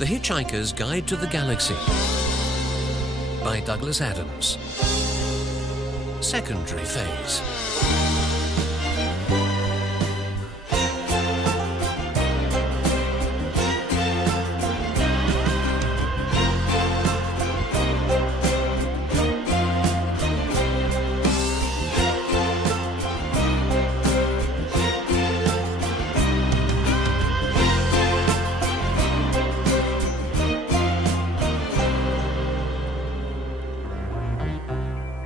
The Hitchhiker's Guide to the Galaxy by Douglas Adams. Secondary phase.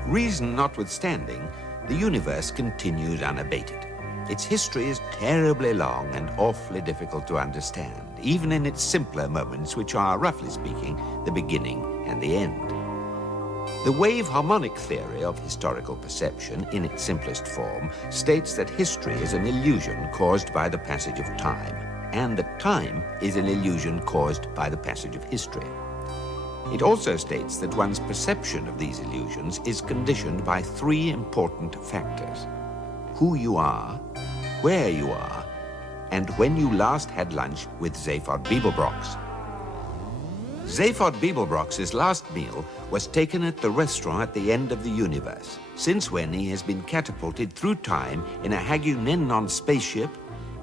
Reason notwithstanding, the universe continues unabated. Its history is terribly long and awfully difficult to understand, even in its simpler moments, which are, roughly speaking, the beginning and the end. The wave harmonic theory of historical perception, in its simplest form, states that history is an illusion caused by the passage of time, and that time is an illusion caused by the passage of history. It also states that one's perception of these illusions is conditioned by three important factors: who you are, where you are, and when you last had lunch with Zaphod Beeblebrox. Zaphod Beeblebrox's last meal was taken at the restaurant at the end of the universe, since when he has been catapulted through time in a Hagunenon spaceship,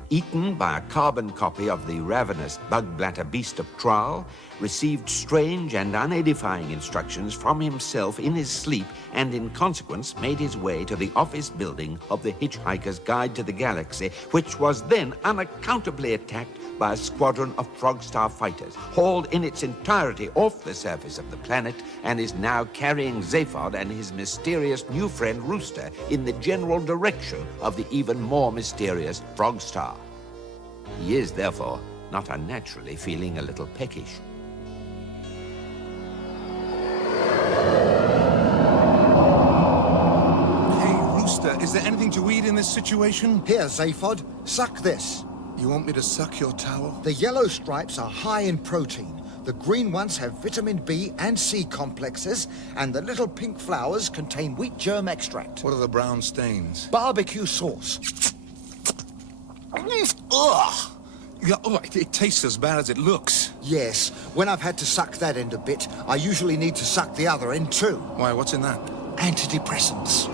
eaten by a carbon copy of the ravenous bug-blatter beast of Tral, received strange and unedifying instructions from himself in his sleep, and in consequence made his way to the office building of the Hitchhiker's Guide to the Galaxy, which was then unaccountably attacked by a squadron of Frogstar fighters, hauled in its entirety off the surface of the planet, and is now carrying Zaphod and his mysterious new friend Rooster in the general direction of the even more mysterious Frogstar. He is, therefore, not unnaturally feeling a little peckish. Hey, Rooster, is there anything to eat in this situation? Here, Zaphod, suck this. You want me to suck your towel? The yellow stripes are high in protein. The green ones have vitamin B and C complexes, and the little pink flowers contain wheat germ extract. What are the brown stains? Barbecue sauce. Ugh! Yeah, oh, it tastes as bad as it looks. Yes, when I've had to suck that end a bit, I usually need to suck the other end too. Why, what's in that? Antidepressants.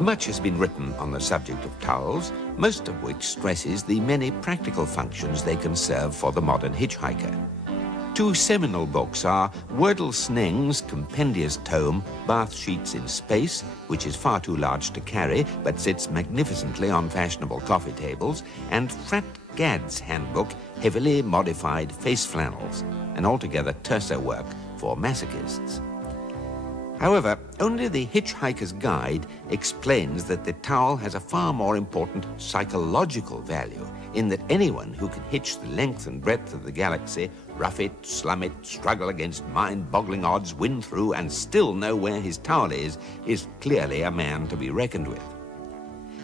Much has been written on the subject of towels, most of which stresses the many practical functions they can serve for the modern hitchhiker. Two seminal books are Wordle Sneng's compendious tome, Bath Sheets in Space, which is far too large to carry, but sits magnificently on fashionable coffee tables, and Frat Gad's handbook, Heavily Modified Face Flannels, an altogether terser work for masochists. However, only the Hitchhiker's Guide explains that the towel has a far more important psychological value, in that anyone who can hitch the length and breadth of the galaxy, rough it, slum it, struggle against mind-boggling odds, win through, and still know where his towel is clearly a man to be reckoned with.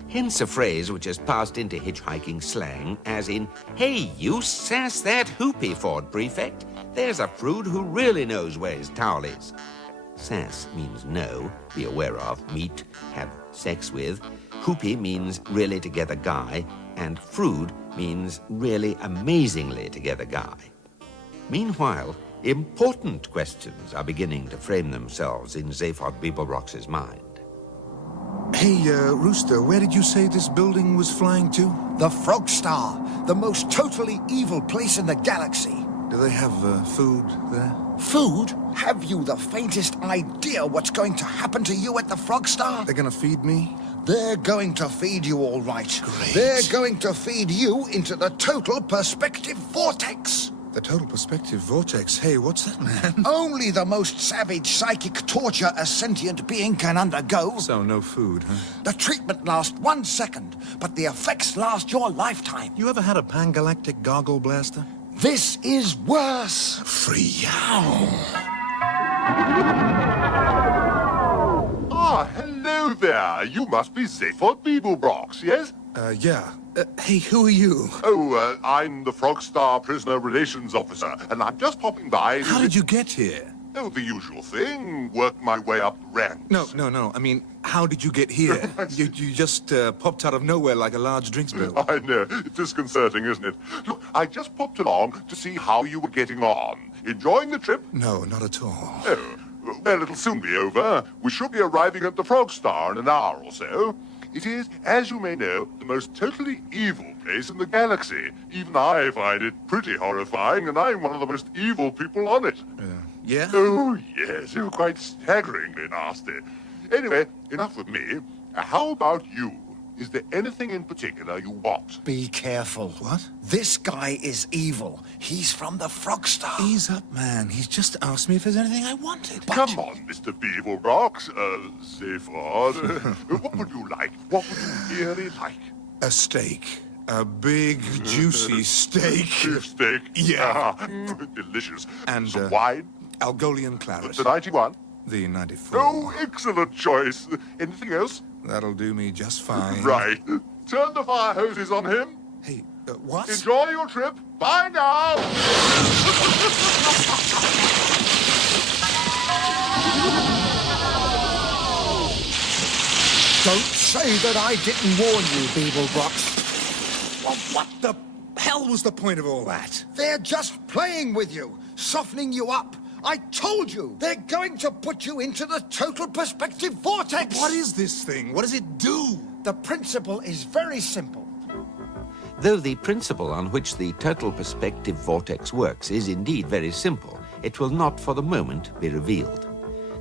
Hence a phrase which has passed into hitchhiking slang, as in, "Hey, you sass that hoopy, Ford Prefect. There's a prude who really knows where his towel is." Sass means know, be aware of, meet, have sex with. Hoopy means really together guy, and Frood means really amazingly together guy. Meanwhile, important questions are beginning to frame themselves in Zaphod Beeblebrox's mind. Hey, Rooster, where did you say this building was flying to? The Frogstar, the most totally evil place in the galaxy. Do they have food there? Food? Have you the faintest idea what's going to happen to you at the Frogstar? They're gonna feed me? They're going to feed you all right. Great. They're going to feed you into the total perspective vortex. The total perspective vortex? Hey, what's that, man? Only the most savage psychic torture a sentient being can undergo. So, no food, huh? The treatment lasts 1 second, but the effects last your lifetime. You ever had a pan-galactic goggle blaster? This is worse. Free-yow! Ah, hello there. You must be Zaphod Beeblebrox, yes? Yeah. Hey, who are you? I'm the Frogstar Prisoner Relations Officer, and I'm just popping by... How did you get here? Oh, the usual thing. Work my way up the ranks. No. I mean, how did you get here? you just popped out of nowhere like a large drinks barrel. I know. It's disconcerting, isn't it? Look, I just popped along to see how you were getting on. Enjoying the trip? No, not at all. Oh, well, it'll soon be over. We should be arriving at the Frog Star in an hour or so. It is, as you may know, the most totally evil place in the galaxy. Even I find it pretty horrifying, and I'm one of the most evil people on it. Yeah? Oh, yes, you're quite staggeringly nasty. Anyway, enough of me. How about you? Is there anything in particular you want? Be careful. What? This guy is evil. He's from the Frog Star. Ease up, man. He's just asked me if there's anything I wanted. Come on, Mr. Beeblebrox. Zayford. What would you like? What would you really like? A steak. A big, juicy steak. Steak? Yeah. Delicious. And, some wine? Algolian claret. The 91? The 94. Oh, excellent choice. Anything else? That'll do me just fine. Right. Turn the fire hoses on him. Hey, what? Enjoy your trip. Bye now. Don't say that I didn't warn you, Beeblebrox. Well, what the hell was the point of all that? They're just playing with you, softening you up. I told you, they're going to put you into the total perspective vortex. What is this thing? What does it do? The principle is very simple. Though the principle on which the total perspective vortex works is indeed very simple, it will not for the moment be revealed.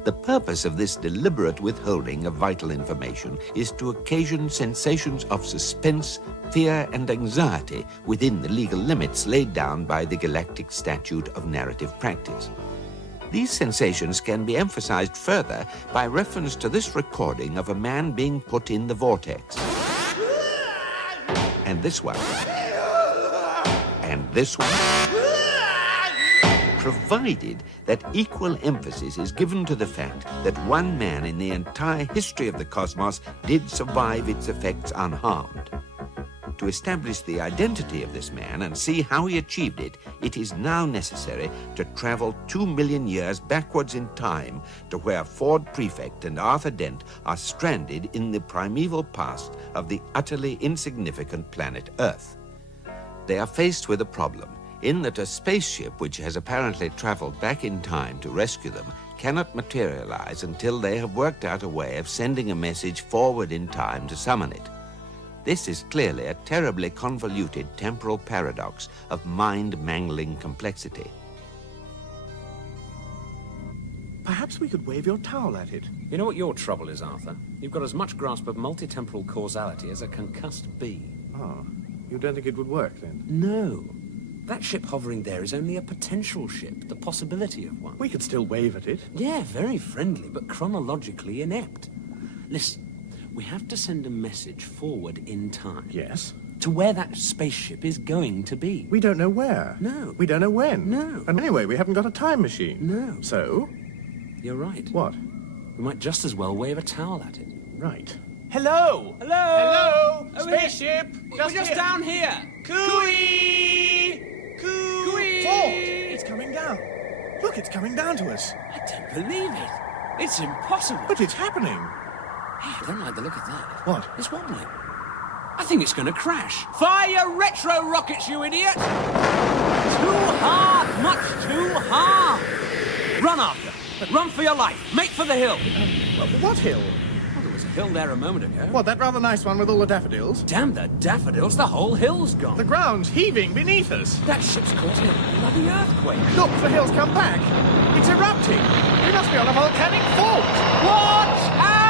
The purpose of this deliberate withholding of vital information is to occasion sensations of suspense, fear, and anxiety within the legal limits laid down by the Galactic Statute of Narrative Practice. These sensations can be emphasized further by reference to this recording of a man being put in the vortex. And this one. And this one. Provided that equal emphasis is given to the fact that one man in the entire history of the cosmos did survive its effects unharmed. To establish the identity of this man and see how he achieved it, it is now necessary to travel 2 million years backwards in time to where Ford Prefect and Arthur Dent are stranded in the primeval past of the utterly insignificant planet Earth. They are faced with a problem, in that a spaceship which has apparently traveled back in time to rescue them cannot materialize until they have worked out a way of sending a message forward in time to summon it. This is clearly a terribly convoluted temporal paradox of mind-mangling complexity. Perhaps we could wave your towel at it. You know what your trouble is, Arthur? You've got as much grasp of multitemporal causality as a concussed bee. Oh, you don't think it would work, then? No. That ship hovering there is only a potential ship, the possibility of one. We could still wave at it. Yeah, very friendly, but chronologically inept. Listen, we have to send a message forward in time. Yes? To where that spaceship is going to be. We don't know where. No. We don't know when. No. And anyway, we haven't got a time machine. No. So? You're right. What? We might just as well wave a towel at it. Right. Hello! Hello! Hello! Over Spaceship! We're just down here! Cooey! Cooey! Ford! It's coming down. Look, it's coming down to us. I don't believe it. It's impossible. But it's happening. Hey, I don't like the look of that. What? It's wobbling. I think it's going to crash. Fire your retro rockets, you idiot! Too hard! Much too hard! Run, Arthur. Run for your life. Make for the hill. What hill? Well, there was a hill there a moment ago. What, that rather nice one with all the daffodils? Damn the daffodils. The whole hill's gone. The ground's heaving beneath us. That ship's causing a bloody earthquake. Look, the hill's come back. It's erupting. We must be on a volcanic fault. Watch out!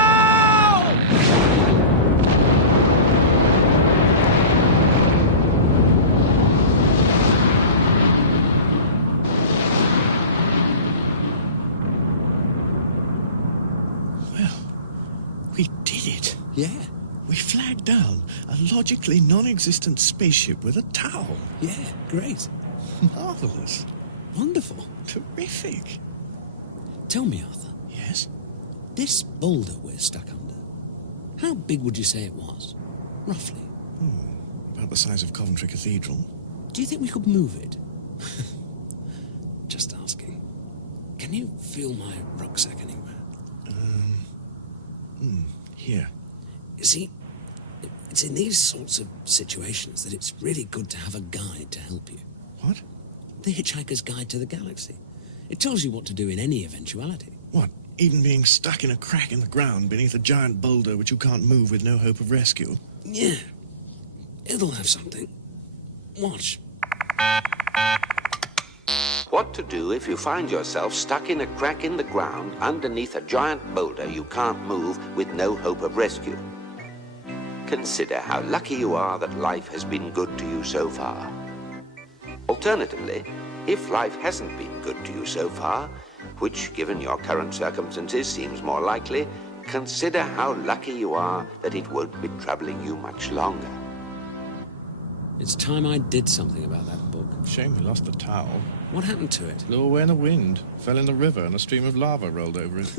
We did it. Yeah. We flagged down a logically non-existent spaceship with a towel. Yeah, great. Marvelous. Wonderful. Terrific. Tell me, Arthur, Yes? this boulder we're stuck under, how big would you say it was? Roughly. About the size of Coventry Cathedral. Do you think we could move it? Just asking. Can Can you feel my rucksack anywhere? Here. You see, it's in these sorts of situations that it's really good to have a guide to help you. What? The Hitchhiker's Guide to the Galaxy. It tells you what to do in any eventuality. What? Even being stuck in a crack in the ground beneath a giant boulder which you can't move with no hope of rescue? Yeah. It'll have something. Watch. What to do if you find yourself stuck in a crack in the ground underneath a giant boulder you can't move with no hope of rescue. Consider how lucky you are that life has been good to you so far. Alternatively, if life hasn't been good to you so far, which, given your current circumstances, seems more likely, consider how lucky you are that it won't be troubling you much longer. It's time I did something about that book. Shame we lost the towel. What happened to it? Blew away in the wind. Fell in the river and a stream of lava rolled over it.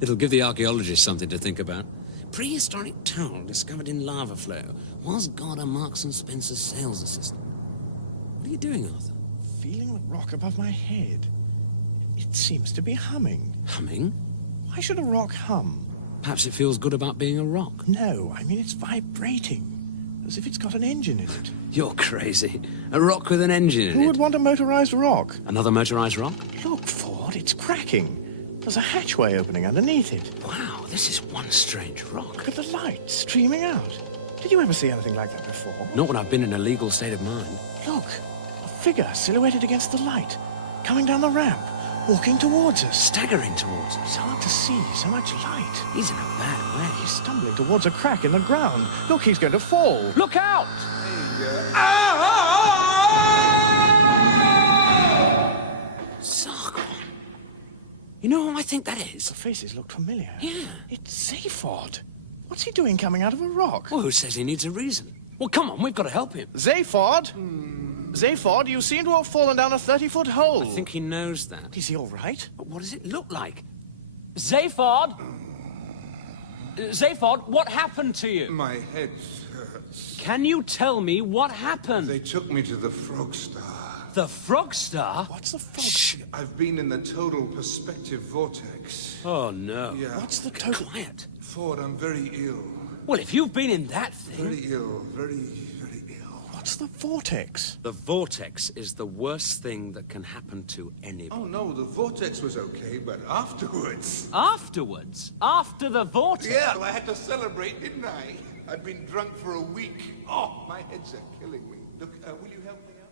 It'll give the archaeologists something to think about. Prehistoric towel discovered in lava flow. Was God a Marks and Spencer sales assistant? What are you doing, Arthur? Feeling the rock above my head. It seems to be humming. Humming? Why should a rock hum? Perhaps it feels good about being a rock. No, I mean it's vibrating. As if it's got an engine in it. You're crazy. A rock with an engine in Who it. would want a motorized rock? Another motorized rock? Look, Ford, it's cracking. There's a hatchway opening underneath it. Wow, this is one strange rock. Look at the light streaming out. Did you ever see anything like that before? Not when I've been in a legal state of mind. Look, a figure silhouetted against the light, coming down the ramp, walking towards us. Staggering towards us. It's hard to see, so much light. He's in a bad way. He's stumbling towards a crack in the ground. Look, he's going to fall. Look out! Sargon. You know who I think that is? The faces look familiar. Yeah. It's Zaphod. What's he doing coming out of a rock? Well, who says he needs a reason? Well, come on, we've got to help him. Zaphod? Zaphod, you seem to have fallen down a 30-foot hole. I think he knows that. Is he all right? But what does it look like? Zaphod? Zaphod, what happened to you? My head hurts. Can you tell me what happened? They took me to the Frog Star. The Frog Star? What's the frog? Shh. I've been in the total perspective vortex. Oh, no. Yeah. What's the total? Quiet. Ford, I'm very ill. Well, if you've been in that thing... Very ill. Very, very ill. What's the vortex? The vortex is the worst thing that can happen to anybody. Oh, no, the vortex was okay, but afterwards... Afterwards? After the vortex? Yeah, well, I had to celebrate, didn't I? I'd been drunk for a week. Oh, my heads are killing me. Look, will you help me out?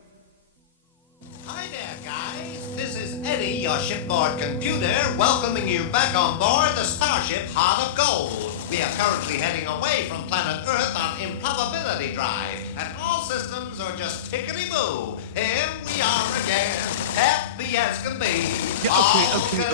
Hi there, guys. This is Eddie, your shipboard computer, welcoming you back on board the starship Heart of Gold. We are currently heading away from planet Earth on improbability drive, and all systems are just tickety-boo. Here we are again, happy as can be.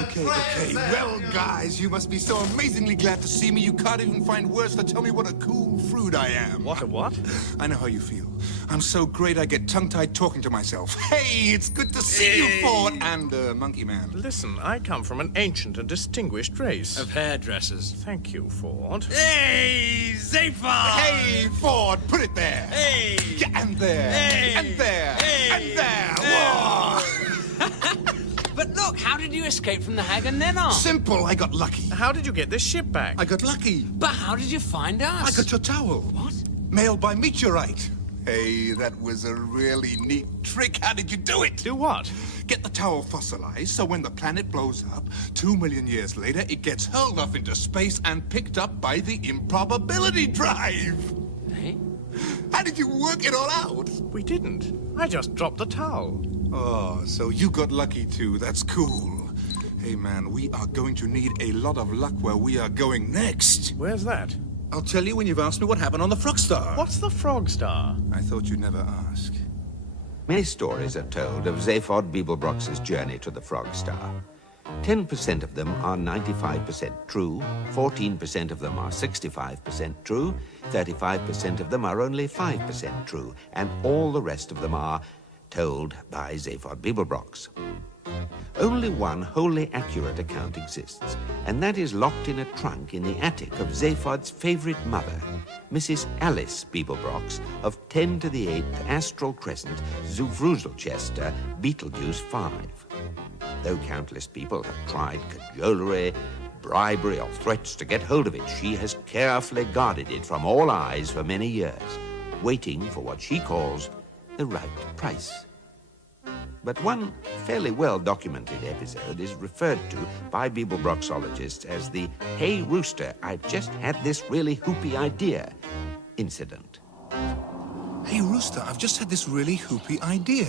Okay. Well, guys, you must be so amazingly glad to see me, you can't even find words to tell me what a cool fruit I am. What a what? I know how you feel. I'm so great I get tongue-tied talking to myself. Hey, it's good to see you, Ford, and Monkey Man. Listen, I come from an ancient and distinguished race. Of hairdressers. Thank you, Ford. Hey, Zaphod! Hey, Ford, put it there. Hey! Yeah, and there. Hey! And there. Hey! And there. Whoa! But look, how did you escape from the hag and then on? Simple, I got lucky. How did you get this ship back? I got lucky. But how did you find us? I got your towel. What? Mailed by meteorite. Hey, that was a really neat trick. How did you do it? Do what? Get the towel fossilized, so when the planet blows up, 2 million years later, it gets hurled off into space and picked up by the improbability drive. Hey? How did you work it all out? We didn't. I just dropped the towel. Oh, so you got lucky too. That's cool. Hey, man, we are going to need a lot of luck where we are going next. Where's that? I'll tell you when you've asked me what happened on the Frog Star. What's the Frog Star? I thought you'd never ask. Many stories are told of Zaphod Beeblebrox's journey to the Frog Star. 10% of them are 95% true, 14% of them are 65% true, 35% of them are only 5% true, and all the rest of them are told by Zaphod Beeblebrox. Only one wholly accurate account exists, and that is locked in a trunk in the attic of Zaphod's favorite mother, Mrs. Alice Beeblebrox of 10 to the 8th Astral Crescent, Zufruzelchester, Beetlejuice 5. Though countless people have tried cajolery, bribery, or threats to get hold of it, she has carefully guarded it from all eyes for many years, waiting for what she calls the right price. But one fairly well-documented episode is referred to by Beeblebroxologists as the "Hey Rooster, I've just had this really hoopy idea" incident. Hey, Rooster, I've just had this really hoopy idea.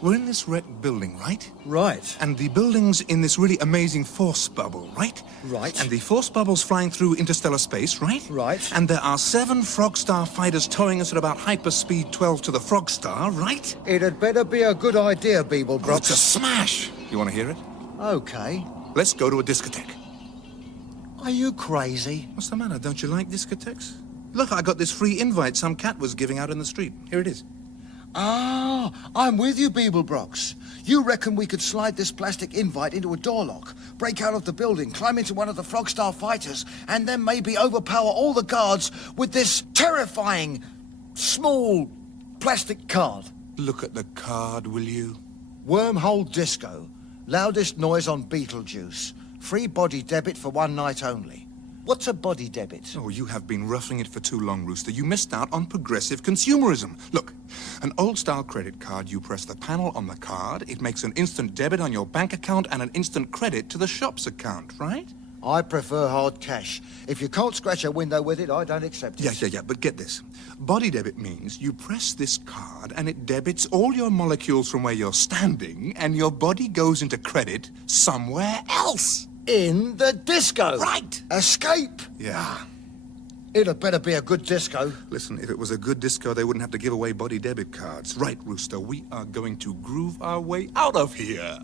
We're in this wrecked building, right? Right. And the building's in this really amazing force bubble, right? Right. And the force bubble's flying through interstellar space, right? Right. And there are 7 Frogstar fighters towing us at about hyperspeed 12 to the Frogstar, right? It had better be a good idea, Beeblebrox. Oh, it's a smash! You want to hear it? Okay. Let's go to a discotheque. Are you crazy? What's the matter? Don't you like discotheques? Look, I got this free invite some cat was giving out in the street. Here it is. Ah, I'm with you, Beeblebrox. You reckon we could slide this plastic invite into a door lock, break out of the building, climb into one of the Frogstar fighters, and then maybe overpower all the guards with this terrifying, small, plastic card? Look at the card, will you? Wormhole Disco. Loudest noise on Beetlejuice. Free body debit for one night only. What's a body debit? Oh, you have been roughing it for too long, Rooster. You missed out on progressive consumerism. Look, an old-style credit card, you press the panel on the card, it makes an instant debit on your bank account and an instant credit to the shop's account, right? I prefer hard cash. If you can't scratch a window with it, I don't accept it. Yeah, but get this. Body debit means you press this card and it debits all your molecules from where you're standing and your body goes into credit somewhere else. In the disco. Right. Escape. Yeah. It had better be a good disco. Listen, if it was a good disco, they wouldn't have to give away body debit cards. Right, Rooster, we are going to groove our way out of here.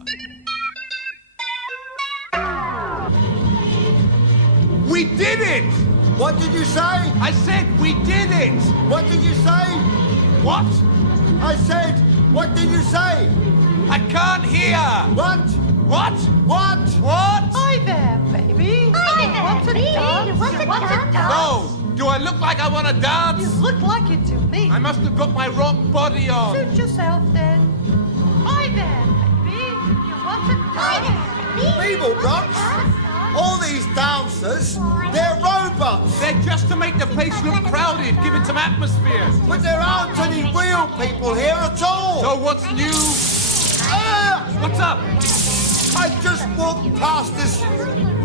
We did it! What did you say? I said we did it! What did you say? What? I said, what did you say? I can't hear! What? What? What? What? Hi there, baby. Hi there, baby. You want to dance? No! Do I look like I want to You dance? look like it to me. I must have got my wrong body on. Suit yourself then. Hi there, baby. You want to dance? Beeblebrox? All these dancers, they're robots. They're just to make the place look crowded, give it some atmosphere. But there aren't any real people here at all. So what's new? What's up? I just walked past this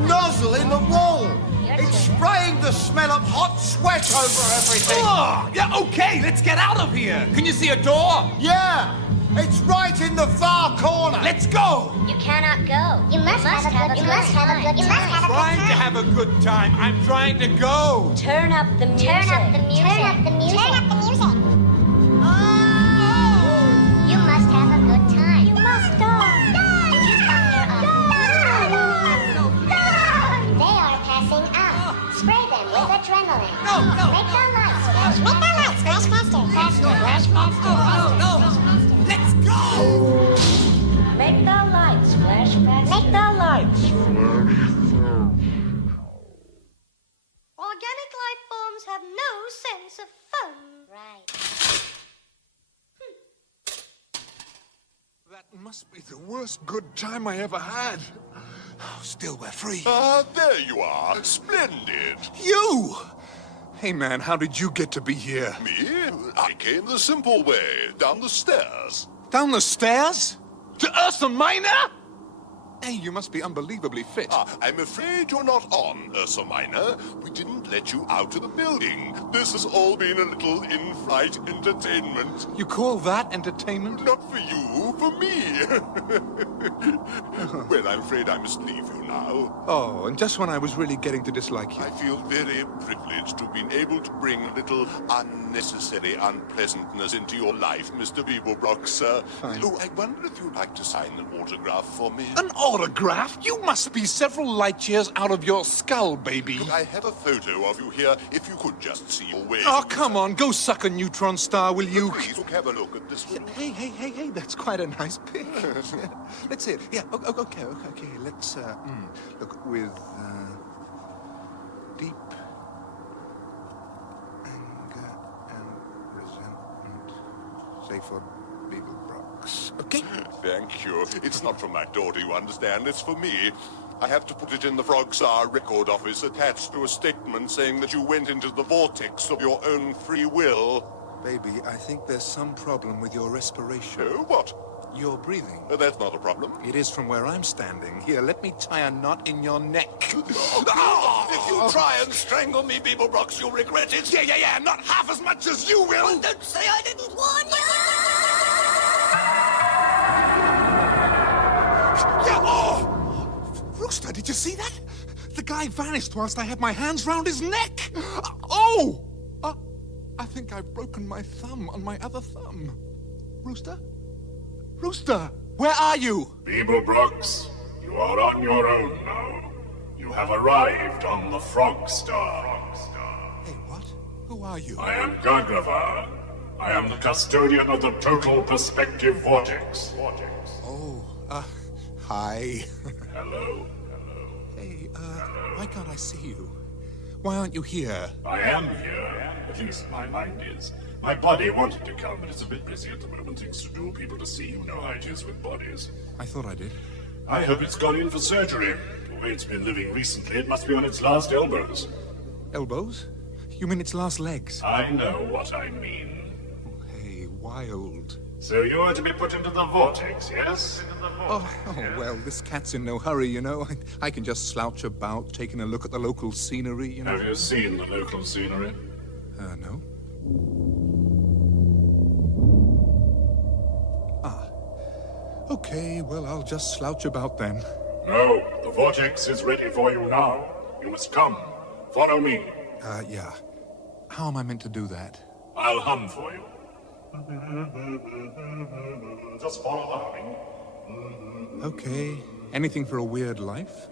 nozzle in the wall. It's spraying the smell of hot sweat over everything. Oh, yeah, okay, let's get out of here. Can you see a door? Yeah, it's right in the far corner. Let's go. You cannot go. You must have a good time. You must have a good Trying to have a good time. I'm trying to go. Turn up the music. Turn up the music. Turn up the music. Turn up the music. You must have a good time. You must go. You come here often. They are passing out. Spray them with adrenaline. No. Make the lights flash. Make the lights flash faster. Faster. Flash faster. No. Let's go. Make the lights flash faster. Make the lights. Organic life forms have no sense of fun. Right. That must be the worst good time I ever had. Oh, still, we're free. There you are. Splendid. You! Hey, man, how did you get to be here? Me? I came the simple way, down the stairs. Down the stairs? To Ursa Minor? Hey, you must be unbelievably fit. I'm afraid you're not on, Ursa Minor. We didn't let you out of the building. This has all been a little in-flight entertainment. You call that entertainment? Not for you, for me. Well, I'm afraid I must leave you now. Oh, and just when I was really getting to dislike you. I feel very privileged to have been able to bring a little unnecessary unpleasantness into your life, Mr. Beeblebrox, sir. Fine. Oh, I wonder if you'd like to sign an autograph for me. An autograph? You must be several light years out of your skull, baby. Look, I have a photo of you here, if you could just see your way. Oh, come on, go suck a neutron star, will you? Please, look, have a look at this one. Hey, that's quite a nice pic. Let's see it. Yeah, okay. Let's, look, with, deep anger and resentment. Say for Beeblebrox. this, okay? Thank you. It's not for my daughter, you understand. It's for me. I have to put it in the Frogstar record office attached to a statement saying that you went into the vortex of your own free will. Baby, I think there's some problem with your respiration. Oh, what? Your breathing. That's not a problem. It is from where I'm standing. Here, let me tie a knot in your neck. If you try and strangle me, Beeblebrox, you'll regret it. Yeah, not half as much as you will. Don't say I didn't warn you! Yeah, Rooster, did you see that? The guy vanished whilst I had my hands round his neck. I think I've broken my thumb on my other thumb. Rooster? Rooster, where are you? Beeblebrox, you are on your own now. You have arrived on the Frogstar. Hey, what? Who are you? I am Gargavar. I am the custodian of the Total Perspective Vortex. Hi. Hello. Hey, why can't I see you? Why aren't you here? I am here. At least my mind is. My body wanted to come, but it's a bit busy at the moment. Things to do, people to see. You know how it is with bodies. I thought I did. I hope it's gone in for surgery. The way it's been living recently, it must be on its last elbows. Elbows? You mean its last legs? I know what I mean. Hey, wild. So you are to be put into the vortex, yes? Well, this cat's in no hurry, you know. I can just slouch about, taking a look at the local scenery, you know. Have you seen the local scenery? No. Okay, well, I'll just slouch about then. No, the vortex is ready for you now. You must come. Follow me. Yeah. How am I meant to do that? I'll hum for you. Just follow the humming. Okay. Anything for a weird life?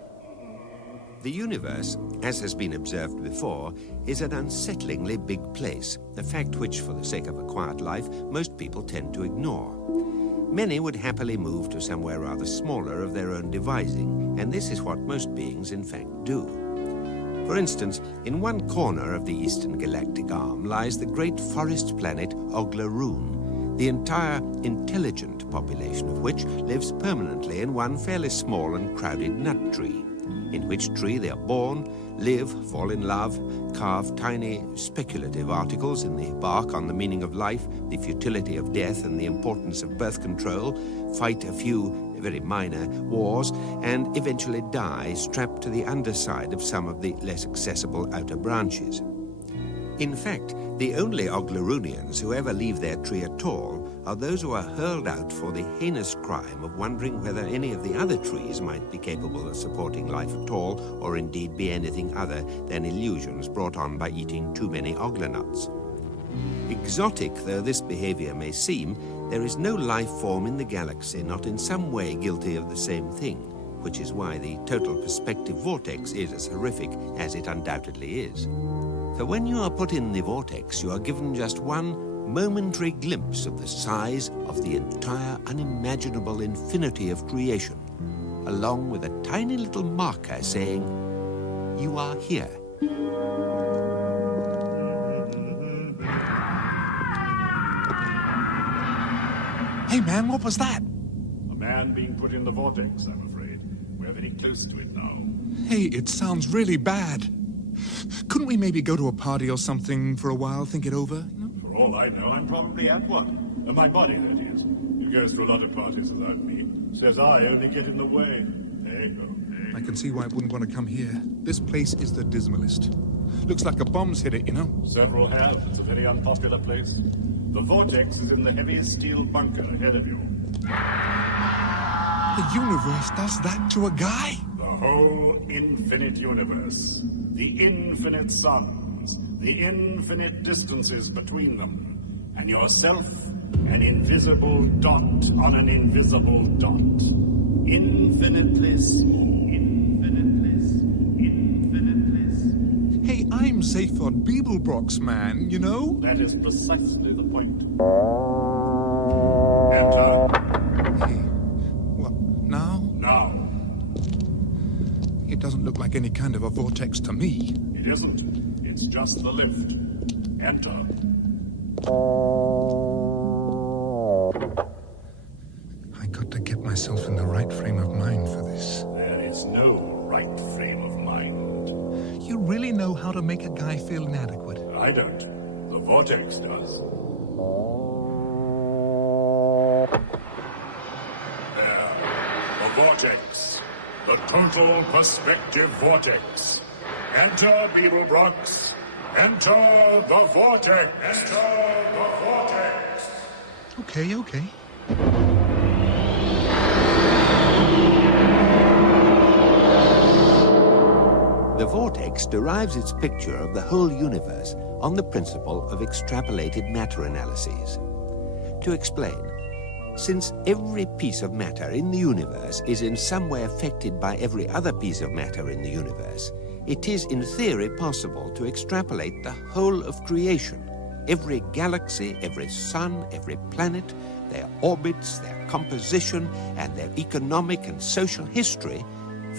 The universe, as has been observed before, is an unsettlingly big place, a fact which, for the sake of a quiet life, most people tend to ignore. Many would happily move to somewhere rather smaller of their own devising, and this is what most beings in fact do. For instance, in one corner of the eastern galactic arm lies the great forest planet Oglaroon, the entire intelligent population of which lives permanently in one fairly small and crowded nut tree, in which tree they are born, live, fall in love, carve tiny speculative articles in the bark on the meaning of life, the futility of death, and the importance of birth control, fight a few very minor wars, and eventually die strapped to the underside of some of the less accessible outer branches. In fact, the only Oglaroonians who ever leave their tree at all are those who are hurled out for the heinous crime of wondering whether any of the other trees might be capable of supporting life at all, or indeed be anything other than illusions brought on by eating too many oglanuts. Exotic though this behavior may seem, there is no life form in the galaxy not in some way guilty of the same thing, which is why the Total Perspective Vortex is as horrific as it undoubtedly is. For when you are put in the vortex, you are given just one momentary glimpse of the size of the entire unimaginable infinity of creation, along with a tiny little marker saying, "You are here." Hey, man, what was that? A man being put in the vortex, I'm afraid. We're very close to it now. Hey, it sounds really bad. Couldn't we maybe go to a party or something for a while, think it over? No? For all I know, I'm probably at one. My body, that is. It goes to a lot of parties without me. Says I only get in the way. Hey, oh, hey. I can see why it wouldn't want to come here. This place is the dismalest. Looks like a bomb's hit it, you know? Several have. It's a very unpopular place. The vortex is in the heavy steel bunker ahead of you. The universe does that to a guy? The whole infinite universe. The infinite suns. The infinite distances between them. And yourself, an invisible dot on an invisible dot. Infinitely small. Infinitely small. Infinitely small. Hey, I'm safe on Beeblebrox, man, you know? That is precisely the point. Enter. Hey, what, now? Now. It doesn't look like any kind of a vortex to me. It isn't. It's just the lift. Enter. myself in the right frame of mind for this. There is no right frame of mind. You really know how to make a guy feel inadequate. I don't. The vortex does. There. The vortex. The total perspective vortex. Enter, Beeblebrox. Enter the vortex. Enter the vortex. Okay. The vortex derives its picture of the whole universe on the principle of extrapolated matter analyses. To explain, since every piece of matter in the universe is in some way affected by every other piece of matter in the universe, it is in theory possible to extrapolate the whole of creation, every galaxy, every sun, every planet, their orbits, their composition, and their economic and social history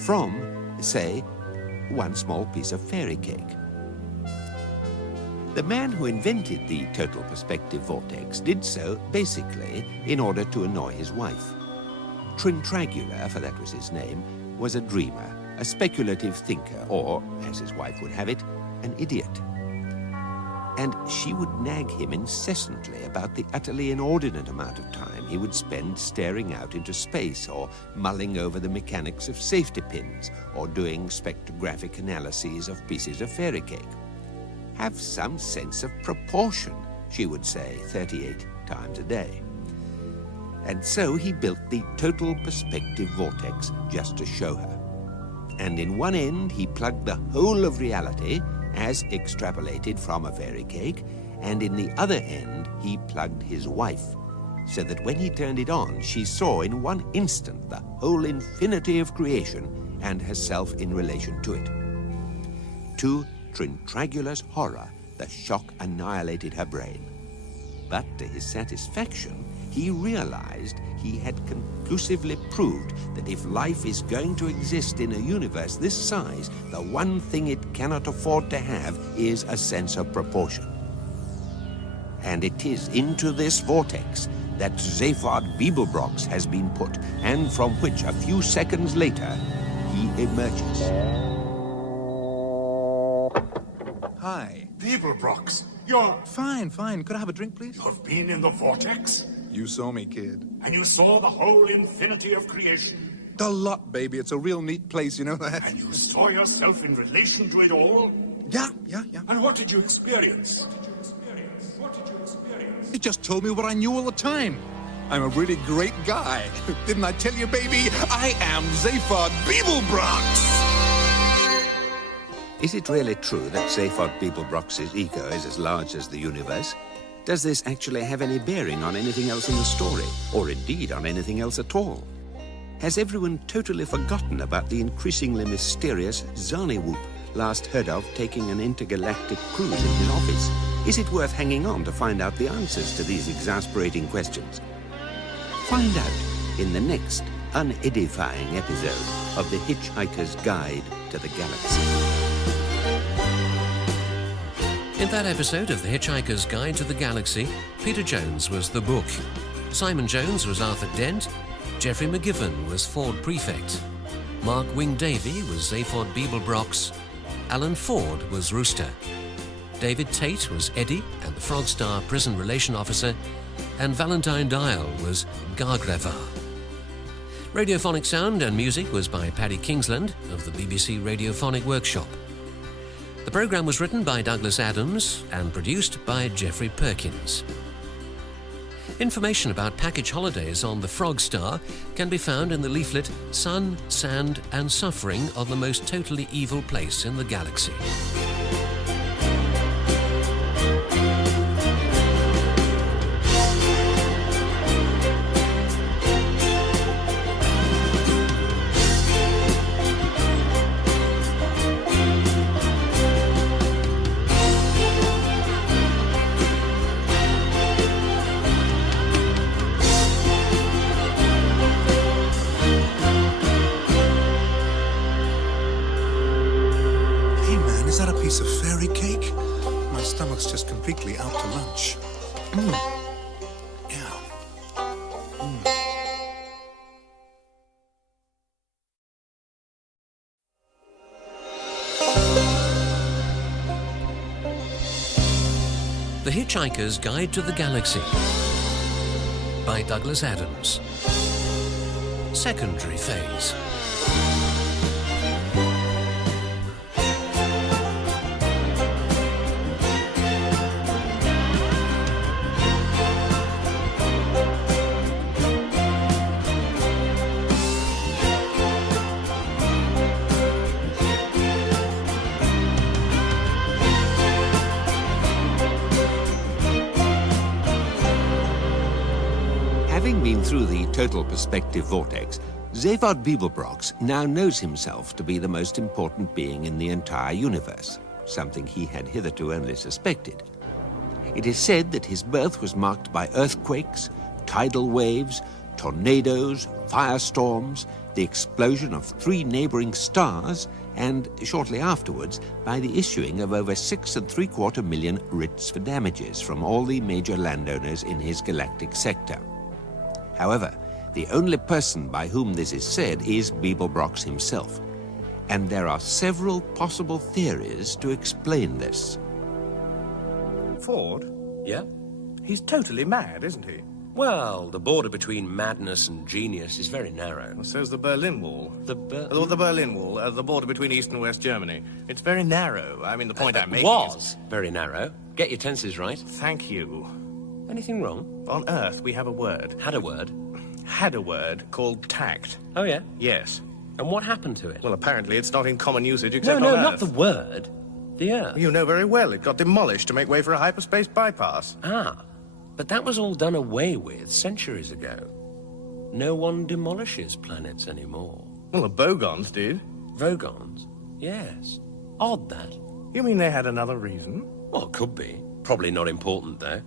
from, say, one small piece of fairy cake. The man who invented the total perspective vortex did so, basically, in order to annoy his wife. Trintragula, for that was his name, was a dreamer, a speculative thinker, or, as his wife would have it, an idiot. And she would nag him incessantly about the utterly inordinate amount of time he would spend staring out into space, or mulling over the mechanics of safety pins, or doing spectrographic analyses of pieces of fairy cake. Have some sense of proportion, she would say 38 times a day. And so he built the total perspective vortex just to show her. And in one end, he plugged the whole of reality, as extrapolated from a fairy cake, and in the other end, he plugged his wife, so that when he turned it on, she saw in one instant the whole infinity of creation and herself in relation to it. To Trintragula's horror, the shock annihilated her brain. But to his satisfaction, he realized he had conclusively proved that if life is going to exist in a universe this size, the one thing it cannot afford to have is a sense of proportion. And it is into this vortex that Zaphod Beeblebrox has been put, and from which a few seconds later, he emerges. Hi. Beeblebrox, you're... Fine. Could I have a drink, please? You've been in the vortex? You saw me, kid. And you saw the whole infinity of creation? The lot, baby. It's a real neat place, you know that? And you saw yourself in relation to it all? Yeah. And what did you experience? It just told me what I knew all the time. I'm a really great guy. Didn't I tell you, baby? I am Zaphod Beeblebrox! Is it really true that Zaphod Beeblebrox's ego is as large as the universe? Does this actually have any bearing on anything else in the story, or indeed on anything else at all? Has everyone totally forgotten about the increasingly mysterious Zarniwoop, last heard of taking an intergalactic cruise in his office? Is it worth hanging on to find out the answers to these exasperating questions? Find out in the next unedifying episode of The Hitchhiker's Guide to the Galaxy. In that episode of The Hitchhiker's Guide to the Galaxy, Peter Jones was the book, Simon Jones was Arthur Dent, Geoffrey McGiven was Ford Prefect, Mark Wing Davey was Zaphod Beeblebrox, Alan Ford was Rooster, David Tate was Eddie and the Frogstar Prison Relation Officer, and Valentine Dial was Gargrevar. Radiophonic sound and music was by Paddy Kingsland of the BBC Radiophonic Workshop. The programme was written by Douglas Adams and produced by Geoffrey Perkins. Information about package holidays on the Frogstar can be found in the leaflet Sun, Sand and Suffering of the Most Totally Evil Place in the Galaxy. Of fairy cake? My stomach's just completely out to lunch. Yeah. The Hitchhiker's Guide to the Galaxy by Douglas Adams. Secondary phase. Having been through the total perspective vortex, Zaphod Beeblebrox now knows himself to be the most important being in the entire universe, something he had hitherto only suspected. It is said that his birth was marked by earthquakes, tidal waves, tornadoes, firestorms, the explosion of 3 neighboring stars, and shortly afterwards by the issuing of over 6.75 million writs for damages from all the major landowners in his galactic sector. However, the only person by whom this is said is Beeblebrox himself, and there are several possible theories to explain this. Ford? Yeah? He's totally mad, isn't he? Well, the border between madness and genius is very narrow. Well, so's the Berlin Wall. The Berlin Wall, the border between East and West Germany. It's very narrow. I mean, the point I'm making was very narrow. Get your tenses right. Thank you. Anything wrong? On Earth, we have a word. Had a word? Had a word called tact. Oh, yeah? Yes. And what happened to it? Well, apparently it's not in common usage except no, on Earth. not the word. The Earth. You know very well. It got demolished to make way for a hyperspace bypass. Ah, but that was all done away with centuries ago. No one demolishes planets anymore. Well, the Vogons did. Vogons? Yes. Odd, that. You mean they had another reason? Well, it could be. Probably not important, though.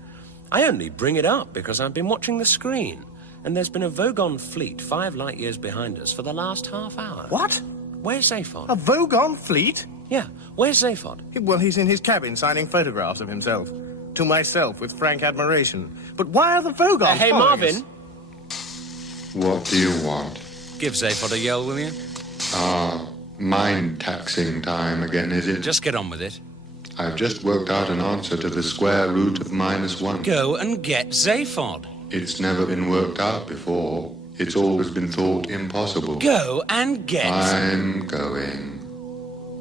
I only bring it up because I've been watching the screen, and there's been a Vogon fleet 5 light years behind us for the last half hour. What? Where's Zaphod? A Vogon fleet? Yeah, where's Zaphod? Well, he's in his cabin signing photographs of himself. To myself, with frank admiration. But why are the Vogons Hey, following Marvin. us? What do you want? Give Zaphod a yell, will you? Mind-taxing time again, is it? Just get on with it. I've just worked out an answer to the square root of -1. Go and get Zaphod. It's never been worked out before. It's always been thought impossible. Go and get... I'm going.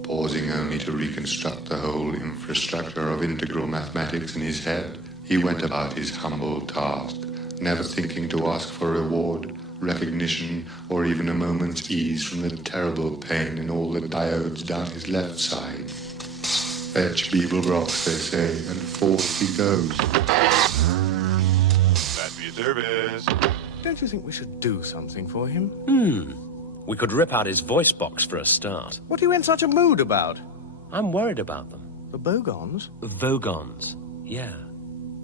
Pausing only to reconstruct the whole infrastructure of integral mathematics in his head, he went about his humble task, never thinking to ask for reward, recognition, or even a moment's ease from the terrible pain in all the diodes down his left side. Fetch Beeblebrox, they say, and forth he goes. That'd be a service. Don't you think we should do something for him? We could rip out his voice box for a start. What are you in such a mood about? I'm worried about them. The Vogons? Vogons, yeah.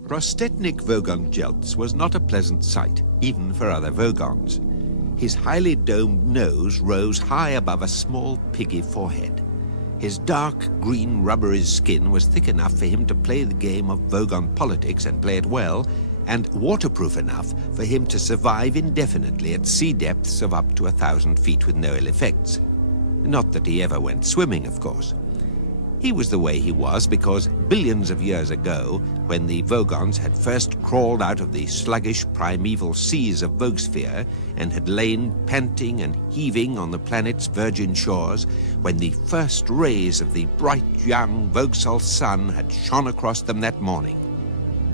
Prostetnik Vogon Jeltz was not a pleasant sight, even for other Vogons. His highly domed nose rose high above a small, piggy forehead. His dark green rubbery skin was thick enough for him to play the game of Vogon politics and play it well, and waterproof enough for him to survive indefinitely at sea depths of up to 1,000 feet with no ill effects. Not that he ever went swimming, of course. He was the way he was because billions of years ago, when the Vogons had first crawled out of the sluggish primeval seas of Vogsphere and had lain panting and heaving on the planet's virgin shores, when the first rays of the bright young Vogsol sun had shone across them that morning,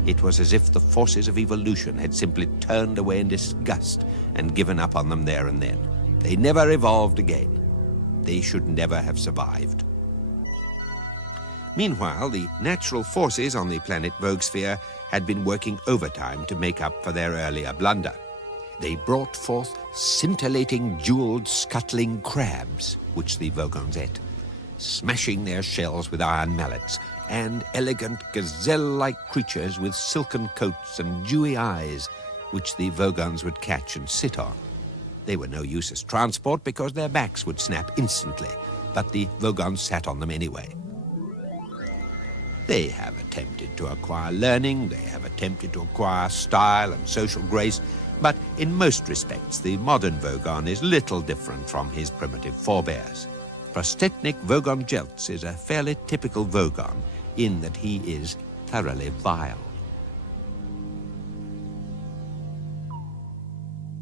it was as if the forces of evolution had simply turned away in disgust and given up on them there and then. They never evolved again. They should never have survived. Meanwhile, the natural forces on the planet Vogsphere had been working overtime to make up for their earlier blunder. They brought forth scintillating, jeweled, scuttling crabs, which the Vogons ate, smashing their shells with iron mallets, and elegant gazelle-like creatures with silken coats and dewy eyes, which the Vogons would catch and sit on. They were no use as transport because their backs would snap instantly, but the Vogons sat on them anyway. They have attempted to acquire learning, they have attempted to acquire style and social grace, but in most respects the modern Vogon is little different from his primitive forebears. Prostetnik Vogon Jeltz is a fairly typical Vogon in that he is thoroughly vile.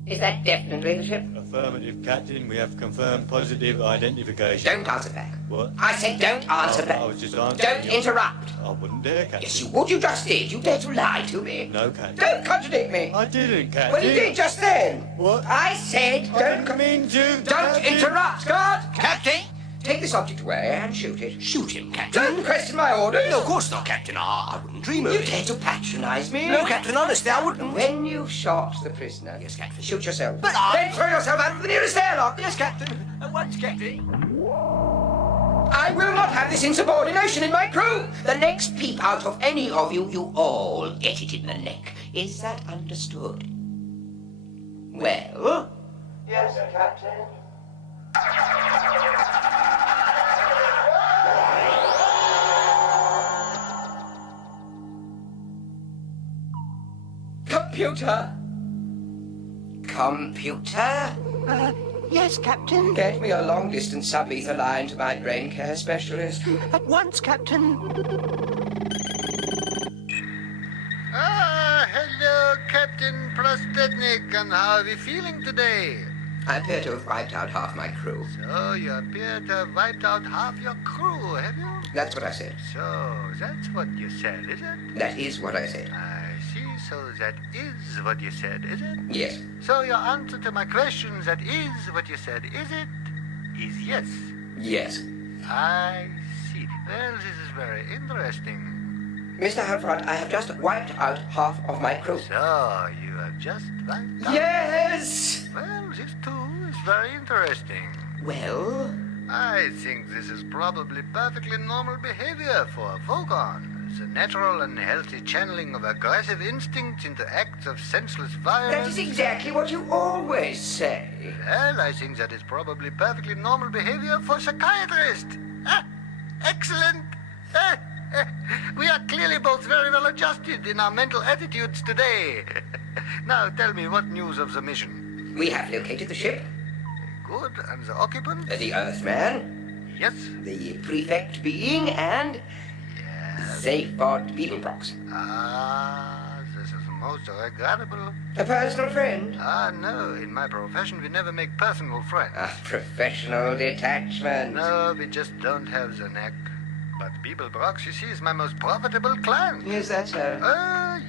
Is that definitely the ship? Affirmative, Captain. We have confirmed positive identification. Don't answer back. What? I said don't answer back. I was just answering. Don't interrupt. I wouldn't dare, Captain. Yes, you would. You just did. You dared to lie to me. No, Captain. Don't contradict me. I didn't, Captain. Well, you did just then. What? I said don't... I didn't mean to. Don't interrupt, guard! Captain! Take this object away and shoot it. Shoot him, Captain. Don't question my orders. No, of course not, Captain. I wouldn't dream of You it. dare to patronize me? No, Captain, honestly, I wouldn't. When you've shot the prisoner, Yes, Captain. shoot yourself. But I... Then throw yourself out of the nearest airlock. Yes, Captain. At once, Captain. I will not have this insubordination in my crew. The next peep out of any of you, you all get it in the neck. Is that understood? Well? Yes, Captain. Computer! Computer? Yes, Captain. Get me a long-distance sub-ether line to my brain care specialist. At once, Captain. Hello, Captain Prostetnik, and how are we feeling today? I appear to have wiped out half my crew. So, you appear to have wiped out half your crew, have you? That's what I said. So, that's what you said, is it? That is what I said. I see, so that is what you said, is it? Yes. So your answer to my question, that is what you said, is it? Is yes. Yes. I see. Well, this is very interesting. Mr. Halfrod, I have just wiped out half of my crew. So, you have just wiped out... Yes! Well, this too is very interesting. Well? I think this is probably perfectly normal behavior for a Vogon. It's a natural and healthy channeling of aggressive instincts into acts of senseless violence. That is exactly what you always say. Well, I think that is probably perfectly normal behavior for psychiatrists. Ah, excellent. We are clearly both very well adjusted in our mental attitudes today. Now, tell me, what news of the mission? We have located the ship. Good, and the occupant? The Earthman. Yes. The prefect being, and... Zaphod Beetlebrox. Ah, this is most regrettable. A personal friend? Ah, no. In my profession, we never make personal friends. Professional detachment. No, we just don't have the knack. But Beetlebrox, you see, is my most profitable client. Is that so?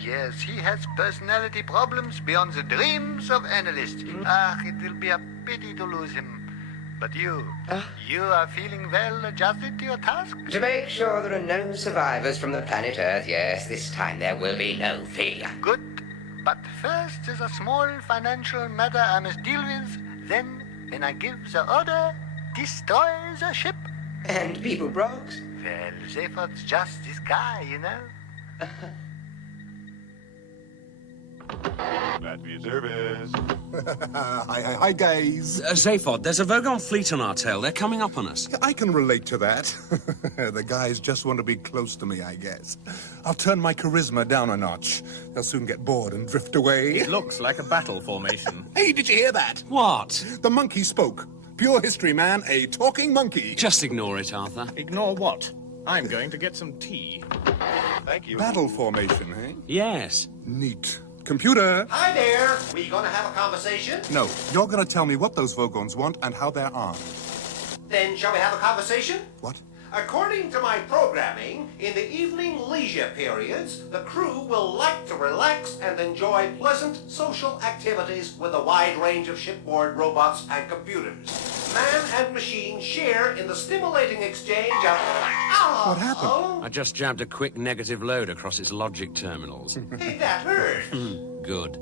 Yes. He has personality problems beyond the dreams of analysts. It will be a pity to lose him. But you are feeling well adjusted to your task? To make sure there are no survivors from the planet Earth, yes, this time there will be no failure. Good. But first there's a small financial matter I must deal with. Then, when I give the order, destroy the ship. And Beetlebrox? Well, Zaphod's just this guy, you know. Glad to be of service. Hi, guys. Zaphod, there's a Vogon fleet on our tail. They're coming up on us. I can relate to that. The guys just want to be close to me, I guess. I'll turn my charisma down a notch. They'll soon get bored and drift away. It looks like a battle formation. Hey, did you hear that? What? The monkey spoke. Pure history, man. A talking monkey. Just ignore it, Arthur. Ignore what? I'm going to get some tea. Thank you. Battle formation, eh? Yes. Neat. Computer! Hi there. We gonna have a conversation? No, you're gonna tell me what those Vogons want and how they're armed. Then shall we have a conversation? What? According to my programming, in the evening leisure periods, the crew will like to relax and enjoy pleasant social activities with a wide range of shipboard robots and computers. Man and machine share in the stimulating exchange of... What happened? I just jabbed a quick negative load across its logic terminals. Hey, that hurt. Good.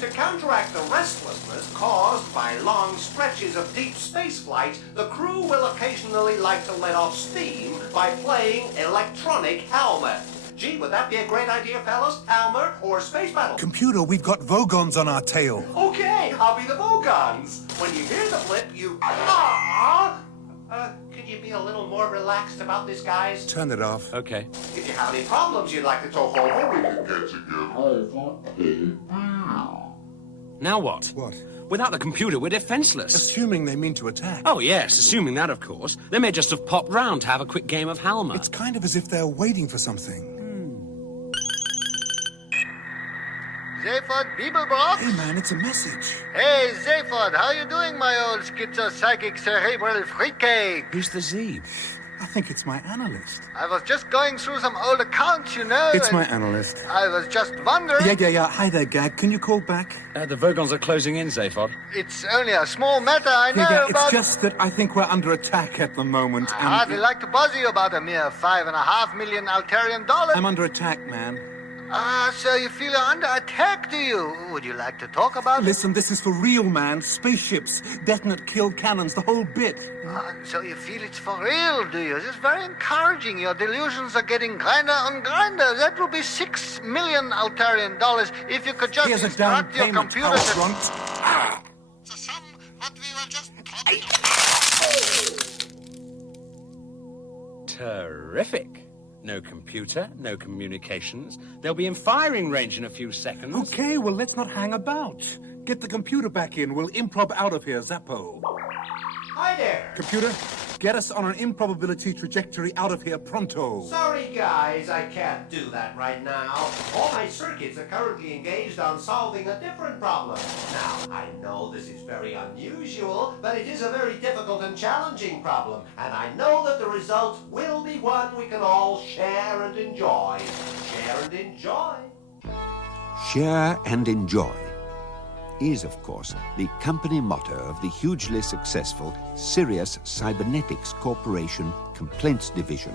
To counteract the restlessness caused by long stretches of deep space flight, the crew will occasionally like to let off steam by playing electronic Halmer. Gee, would that be a great idea, fellas? Halmer or space battle? Computer, we've got Vogons on our tail. Okay, I'll be the Vogons. When you hear the blip, you... could you be a little more relaxed about this, guys? Turn it off. Okay. If you have any problems you'd like to talk over, we can get together. Now what? What? Without the computer, we're defenseless. Assuming they mean to attack. Oh, yes, assuming that, of course. They may just have popped round to have a quick game of Halma. It's kind of as if they're waiting for something. Zaphod Beeblebrox? Hey, man, it's a message. Hey, Zaphod, how you doing, my old schizo-psychic cerebral fruitcake? Who's the Z? I think it's my analyst. I was just going through some old accounts, you know. It's and my analyst. I was just wondering... Yeah. Hi there, Gag. Can you call back? The Vogons are closing in, Zaphod. It's only a small matter, I know, Yeah, but... it's just that I think we're under attack at the moment. I hardly like to bother you about a mere $5.5 million Altarian dollars. I'm under attack, man. So you feel you're under attack, do you? Would you like to talk about it? Listen, this is for real, man. Spaceships, detonate kill cannons, the whole bit. So you feel it's for real, do you? This is very encouraging. Your delusions are getting grinder and grinder. That will be $6 million Altarian dollars if you could just Here's a down instruct your payment, computer to... Hellfront. The sum what we were just talking Terrific. No computer, no communications. They'll be in firing range in a few seconds. Okay, well, let's not hang about. Get the computer back in. We'll improv out of here, Zappo. Hi there. Computer, get us on an improbability trajectory out of here pronto. Sorry, guys, I can't do that right now. All my circuits are currently engaged on solving a different problem. Now, I know this is very unusual, but it is a very difficult and challenging problem, and I know that the result will be one we can all share and enjoy. Share and enjoy. Share and enjoy is, of course, the company motto of the hugely successful Sirius Cybernetics Corporation Complaints Division,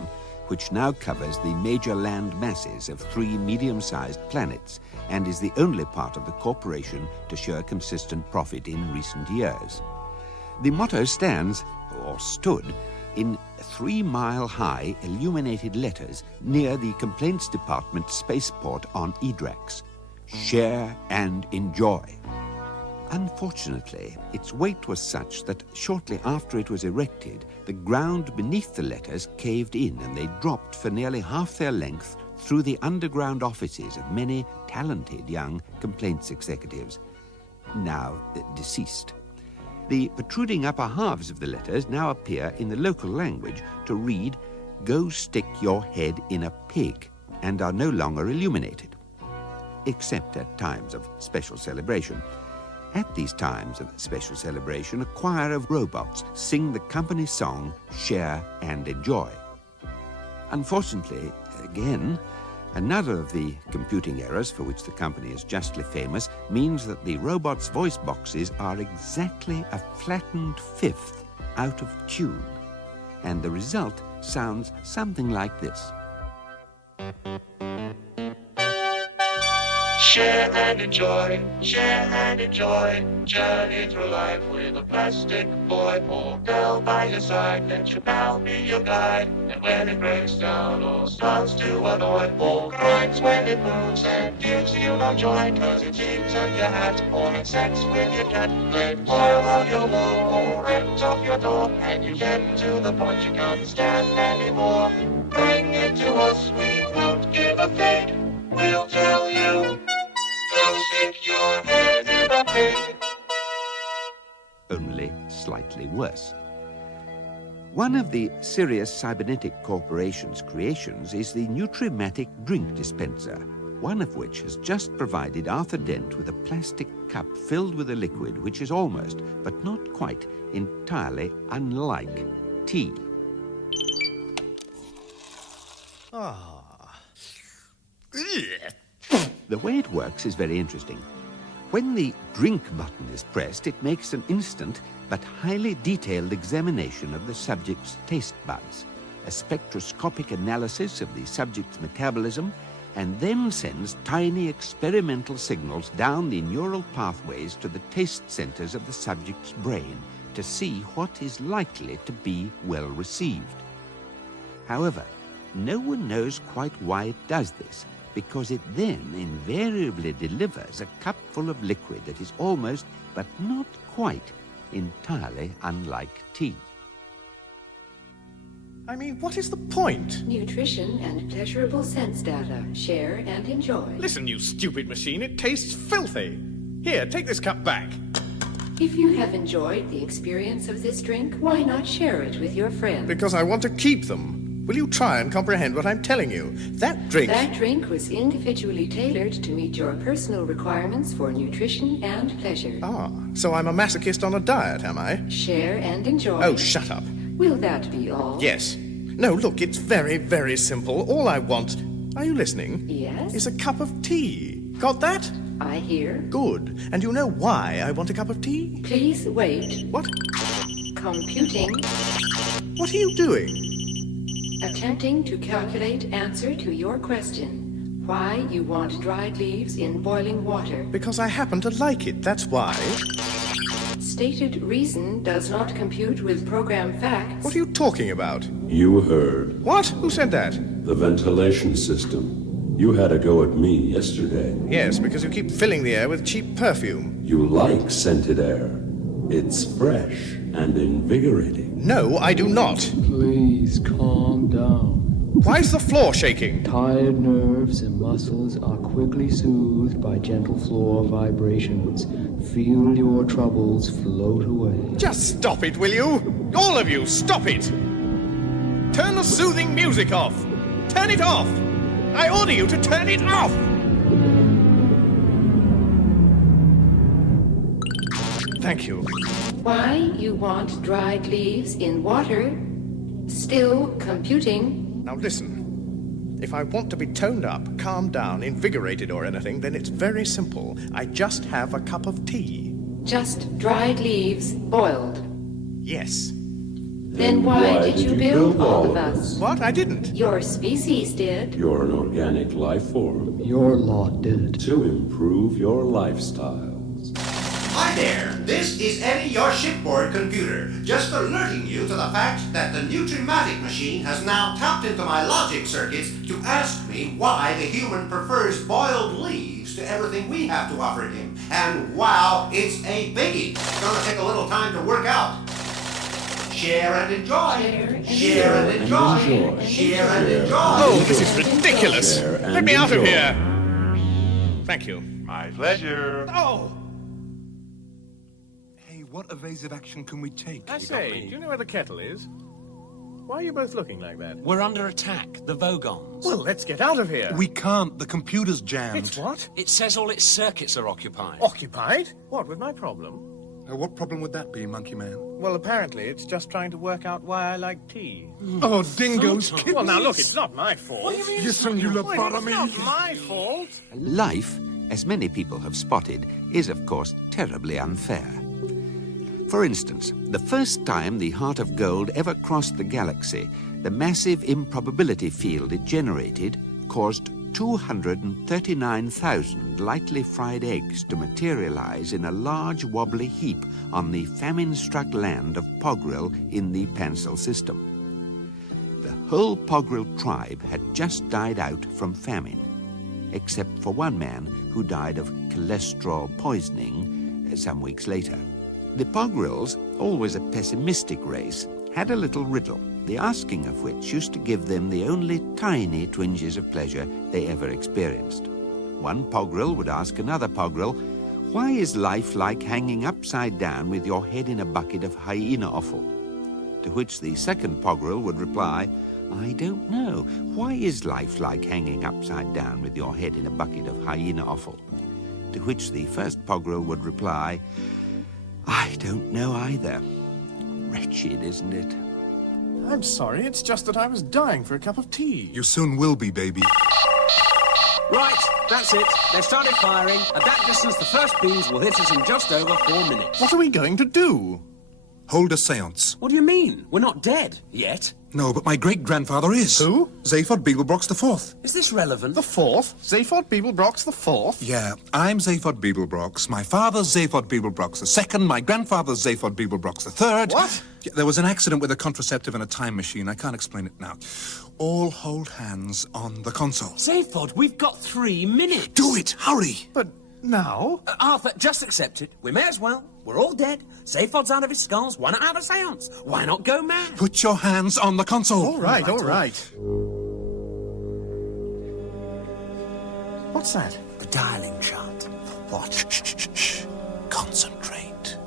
which now covers the major land masses of 3 medium-sized planets and is the only part of the corporation to show a consistent profit in recent years. The motto stands, or stood, in 3-mile-high illuminated letters near the Complaints Department spaceport on Edrax. Share and enjoy. Unfortunately, its weight was such that shortly after it was erected, the ground beneath the letters caved in and they dropped for nearly half their length through the underground offices of many talented young complaints executives, now deceased. The protruding upper halves of the letters now appear in the local language to read, "Go stick your head in a pig," and are no longer illuminated, except at times of special celebration. At these times of special celebration, a choir of robots sing the company song, Share and Enjoy. Unfortunately, again, another of the computing errors for which the company is justly famous means that the robots' voice boxes are exactly a flattened fifth out of tune, and the result sounds something like this. Share and enjoy, journey through life with a plastic boy or girl by your side. Let your pal be your guide, and when it breaks down or starts to annoy, or grinds when it moves and gives you no joy, 'cause it eats at your hat or has sex with your cat, let oil on your wall or rent off your door, and you get to the point you can't stand anymore. Bring it to us, we won't give a fig, we'll tell you. Go stick your head in a pig. Only slightly worse. One of the Sirius Cybernetic Corporation's creations is the Nutrimatic drink dispenser, one of which has just provided Arthur Dent with a plastic cup filled with a liquid which is almost, but not quite, entirely unlike tea. The way it works is very interesting. When the drink button is pressed, it makes an instant but highly detailed examination of the subject's taste buds, a spectroscopic analysis of the subject's metabolism, and then sends tiny experimental signals down the neural pathways to the taste centers of the subject's brain to see what is likely to be well received. However, no one knows quite why it does this, because it then invariably delivers a cup full of liquid that is almost, but not quite, entirely unlike tea. I mean, what is the point? Nutrition and pleasurable sense data. Share and enjoy. Listen, you stupid machine, it tastes filthy. Here, take this cup back. If you have enjoyed the experience of this drink, why not share it with your friends? Because I want to keep them. Will you try and comprehend what I'm telling you? That drink... That drink was individually tailored to meet your personal requirements for nutrition and pleasure. Ah, so I'm a masochist on a diet, am I? Share and enjoy. Oh, shut up. Will that be all? Yes. No, look, it's very, very simple. All I want... Are you listening? Yes? Is a cup of tea. Got that? I hear. Good. And you know why I want a cup of tea? Please wait. What? Computing. What are you doing? Attempting to calculate answer to your question. Why you want dried leaves in boiling water. Because I happen to like it, that's why. Stated reason does not compute with program facts. What are you talking about? You heard. What? Who said that? The ventilation system. You had a go at me yesterday. Yes, because you keep filling the air with cheap perfume. You like scented air. It's fresh and invigorating. No, I do not. Please calm down. Why is the floor shaking? Tired nerves and muscles are quickly soothed by gentle floor vibrations. Feel your troubles float away. Just stop it, will you? All of you, stop it! Turn the soothing music off! Turn it off! I order you to turn it off! Thank you. Why you want dried leaves in water? Still computing. Now listen. If I want to be toned up, calmed down, invigorated or anything, then it's very simple. I just have a cup of tea. Just dried leaves boiled. Yes. Then why did you build all of us? What? I didn't. Your species did. You're an organic life form. Your lot did. To improve your lifestyles. Hi there, this is Eddie, your shipboard computer, just alerting you to the fact that the Nutrimatic machine has now tapped into my logic circuits to ask me why the human prefers boiled leaves to everything we have to offer him. And wow, it's a biggie. It's gonna take a little time to work out. Share and enjoy. Share and enjoy. Share and enjoy. Oh, this is ridiculous. Let me out of here. Thank you. My pleasure. Oh! What evasive action can we take? I say, do you know where the kettle is? Why are you both looking like that? We're under attack, the Vogons. Well, let's get out of here. We can't. The computer's jammed. It's what? It says all its circuits are occupied. Occupied? What, with my problem? What problem would that be, Monkey Man? Well, apparently it's just trying to work out why I like tea. Oh, dingoes, kittens. Well, now look, it's not my fault. What do you mean? You singular bottom. It's not my fault. Life, as many people have spotted, is of course terribly unfair. For instance, the first time the Heart of Gold ever crossed the galaxy, the massive improbability field it generated caused 239,000 lightly fried eggs to materialize in a large wobbly heap on the famine-struck land of Pogril in the Pencil system. The whole Pogril tribe had just died out from famine, except for one man who died of cholesterol poisoning some weeks later. The Pogrils, always a pessimistic race, had a little riddle, the asking of which used to give them the only tiny twinges of pleasure they ever experienced. One Pogril would ask another Pogril, "Why is life like hanging upside down with your head in a bucket of hyena offal?" To which the second Pogril would reply, "I don't know. Why is life like hanging upside down with your head in a bucket of hyena offal?" To which the first Pogril would reply, "I don't know either. Wretched, isn't it?" I'm sorry, it's just that I was dying for a cup of tea. You soon will be, baby. Right, that's it. They started firing. At that distance, the first beams will hit us in just over 4 minutes. What are we going to do? Hold a seance. What do you mean? We're not dead yet. No, but my great-grandfather is. Who? Zaphod Beeblebrox IV. Is this relevant? The fourth? Zaphod Beeblebrox the fourth? Yeah, I'm Zaphod Beeblebrox. My father's Zaphod Beeblebrox II. My grandfather's Zaphod Beeblebrox III. What? Yeah, there was an accident with a contraceptive and a time machine. I can't explain it now. All hold hands on the console. Zaphod, we've got 3 minutes. Do it! Hurry! But now? Arthur, just accept it. We may as well. We're all dead. Zaphod's out of his skulls. Why not have a seance? Why not go mad? Put your hands on the console. All right. What's that? The dialing chart. What? Shh. Concentrate.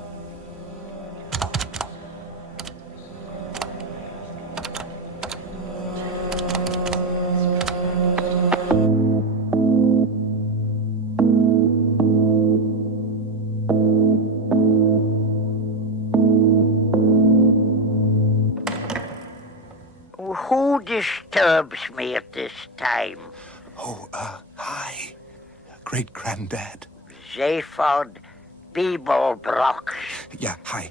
Who disturbs me at this time? Oh, hi. Great-granddad. Zaphod Beeblebrox. Yeah, hi.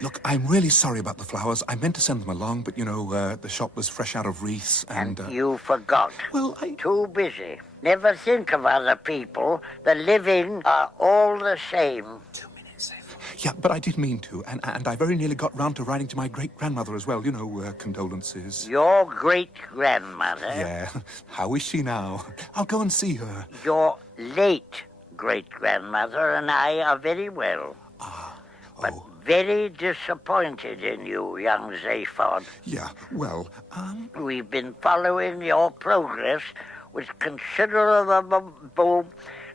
Look, I'm really sorry about the flowers. I meant to send them along, but, the shop was fresh out of wreaths and... You forgot. Well, Too busy. Never think of other people. The living are all the same. Yeah, but I did mean to, and I very nearly got round to writing to my great-grandmother as well. Condolences. Your great-grandmother? Yeah. How is she now? I'll go and see her. Your late great-grandmother and I are very well. But very disappointed in you, young Zaphod. Yeah, well, We've been following your progress with considerable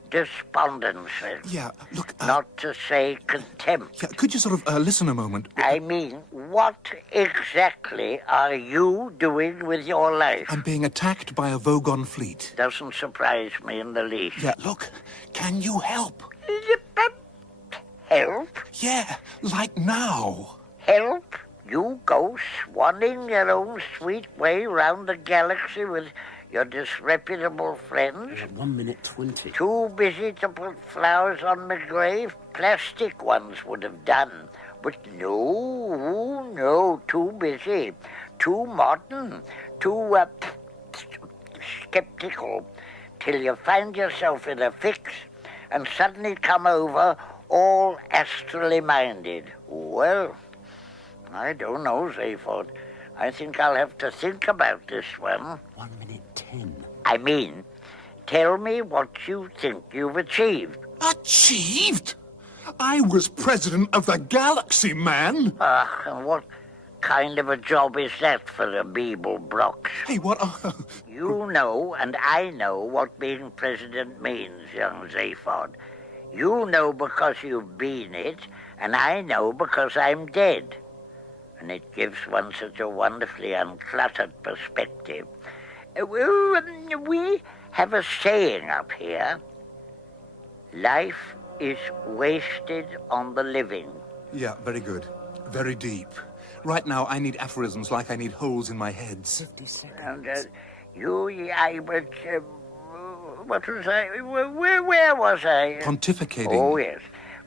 despondency. Yeah, look... Not to say contempt. Yeah, could you sort of listen a moment? I mean, what exactly are you doing with your life? I'm being attacked by a Vogon fleet. Doesn't surprise me in the least. Yeah, look, can you help? Help? Yeah, like now. Help? You go swanning your own sweet way round the galaxy with your disreputable friends? 1 minute 20. Too busy to put flowers on my grave? Plastic ones would have done. But no, too busy. Too modern. Too, skeptical. Till you find yourself in a fix and suddenly come over all astrally minded. Well, I don't know, Zaphod. I think I'll have to think about this one. 1 minute 10. I mean, tell me what you think you've achieved. Achieved? I was president of the galaxy, man. And what kind of a job is that for a Beeblebrox? Hey, what? You know and I know what being president means, young Zaphod. You know because you've been it, and I know because I'm dead. And it gives one such a wonderfully uncluttered perspective. We have a saying up here. Life is wasted on the living. Yeah, very good. Very deep. Right now, I need aphorisms like I need holes in my heads. 50 seconds. And what was I? Where was I? Pontificating. Oh, yes.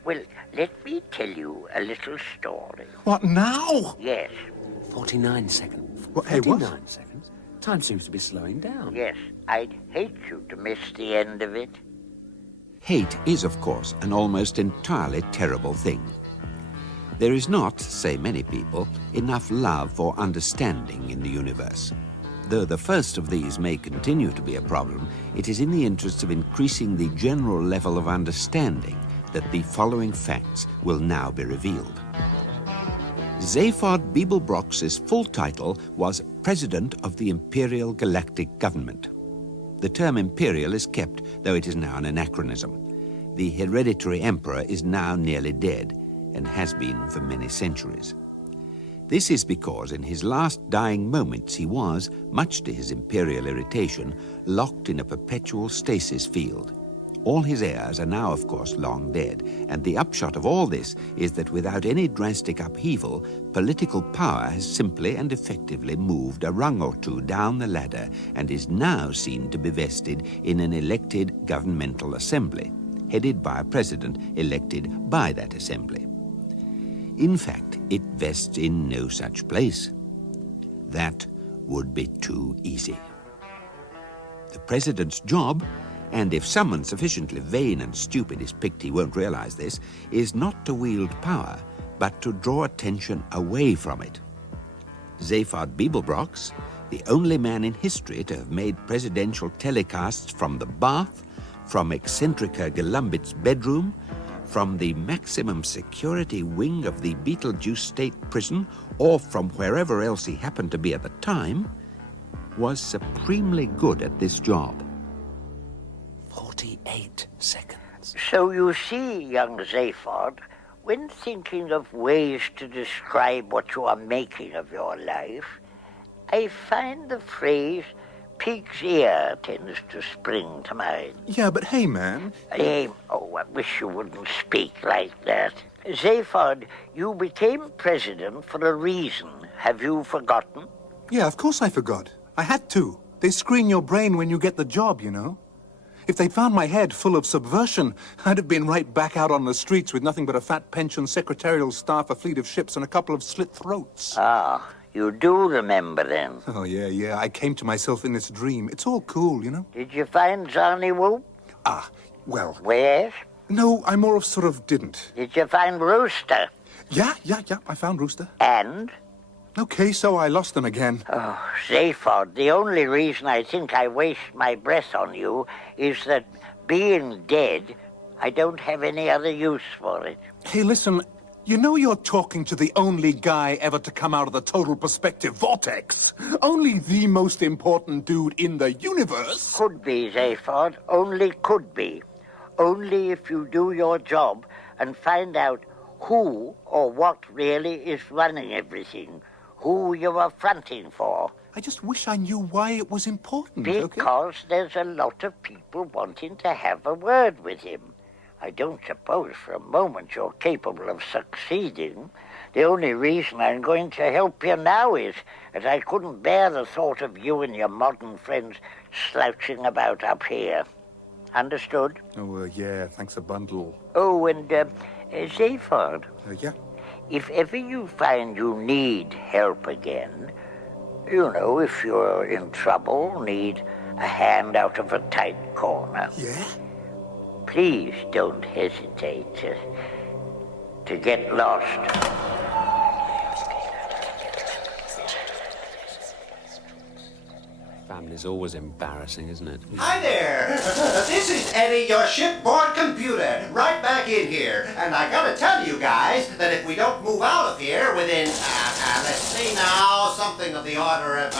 Well, let me tell you a little story. What, now? Yes. 49 seconds. What, hey, what? 49 seconds. Time seems to be slowing down. Yes, I'd hate you to miss the end of it. Hate is, of course, an almost entirely terrible thing. There is not, say many people, enough love or understanding in the universe. Though the first of these may continue to be a problem, it is in the interests of increasing the general level of understanding that the following facts will now be revealed. Zaphod Beeblebrox's full title was President of the Imperial Galactic Government. The term imperial is kept, though it is now an anachronism. The hereditary emperor is now nearly dead, and has been for many centuries. This is because in his last dying moments he was, much to his imperial irritation, locked in a perpetual stasis field. All his heirs are now, of course, long dead, and the upshot of all this is that without any drastic upheaval, political power has simply and effectively moved a rung or two down the ladder and is now seen to be vested in an elected governmental assembly, headed by a president elected by that assembly. In fact, it vests in no such place. That would be too easy. The president's job, and if someone sufficiently vain and stupid is picked, he won't realize this, is not to wield power, but to draw attention away from it. Zaphod Beeblebrox, the only man in history to have made presidential telecasts from the bath, from Eccentrica Galumbit's bedroom, from the maximum security wing of the Beetlejuice State Prison, or from wherever else he happened to be at the time, was supremely good at this job. 48 seconds. sense. So you see, young Zaphod, when thinking of ways to describe what you are making of your life, I find the phrase pig's ear tends to spring to mind. Yeah, but hey, man. Hey, oh, I wish you wouldn't speak like that. Zaphod, you became president for a reason. Have you forgotten? Yeah, of course I forgot. I had to. They screen your brain when you get the job, you know. If they'd found my head full of subversion, I'd have been right back out on the streets with nothing but a fat pension, secretarial staff, a fleet of ships, and a couple of slit throats. Ah, you do remember then. Oh, yeah. I came to myself in this dream. It's all cool, you know. Did you find Johnny Whoop? Ah, well... Where? No, I more of sort of didn't. Did you find Rooster? Yeah, I found Rooster. And? Okay, so I lost them again. Oh, Zaphod, the only reason I think I waste my breath on you is that being dead, I don't have any other use for it. Hey, listen, you know you're talking to the only guy ever to come out of the total perspective vortex. Only the most important dude in the universe. Could be, Zaphod, only could be. Only if you do your job and find out who or what really is running everything, who you are fronting for. I just wish I knew why it was important, Because there's a lot of people wanting to have a word with him. I don't suppose for a moment you're capable of succeeding. The only reason I'm going to help you now is that I couldn't bear the thought of you and your modern friends slouching about up here. Understood? Oh, yeah, thanks a bundle. Oh, and, Zaphod. Yeah? If ever you find you need help again, you know, if you're in trouble, need a hand out of a tight corner. Yeah? Please don't hesitate to get lost. Family's always embarrassing, isn't it? Hi there! This is Eddie, your shipboard computer, right back in here. And I gotta tell you guys that if we don't move out of here within, let's see now, something of the order of,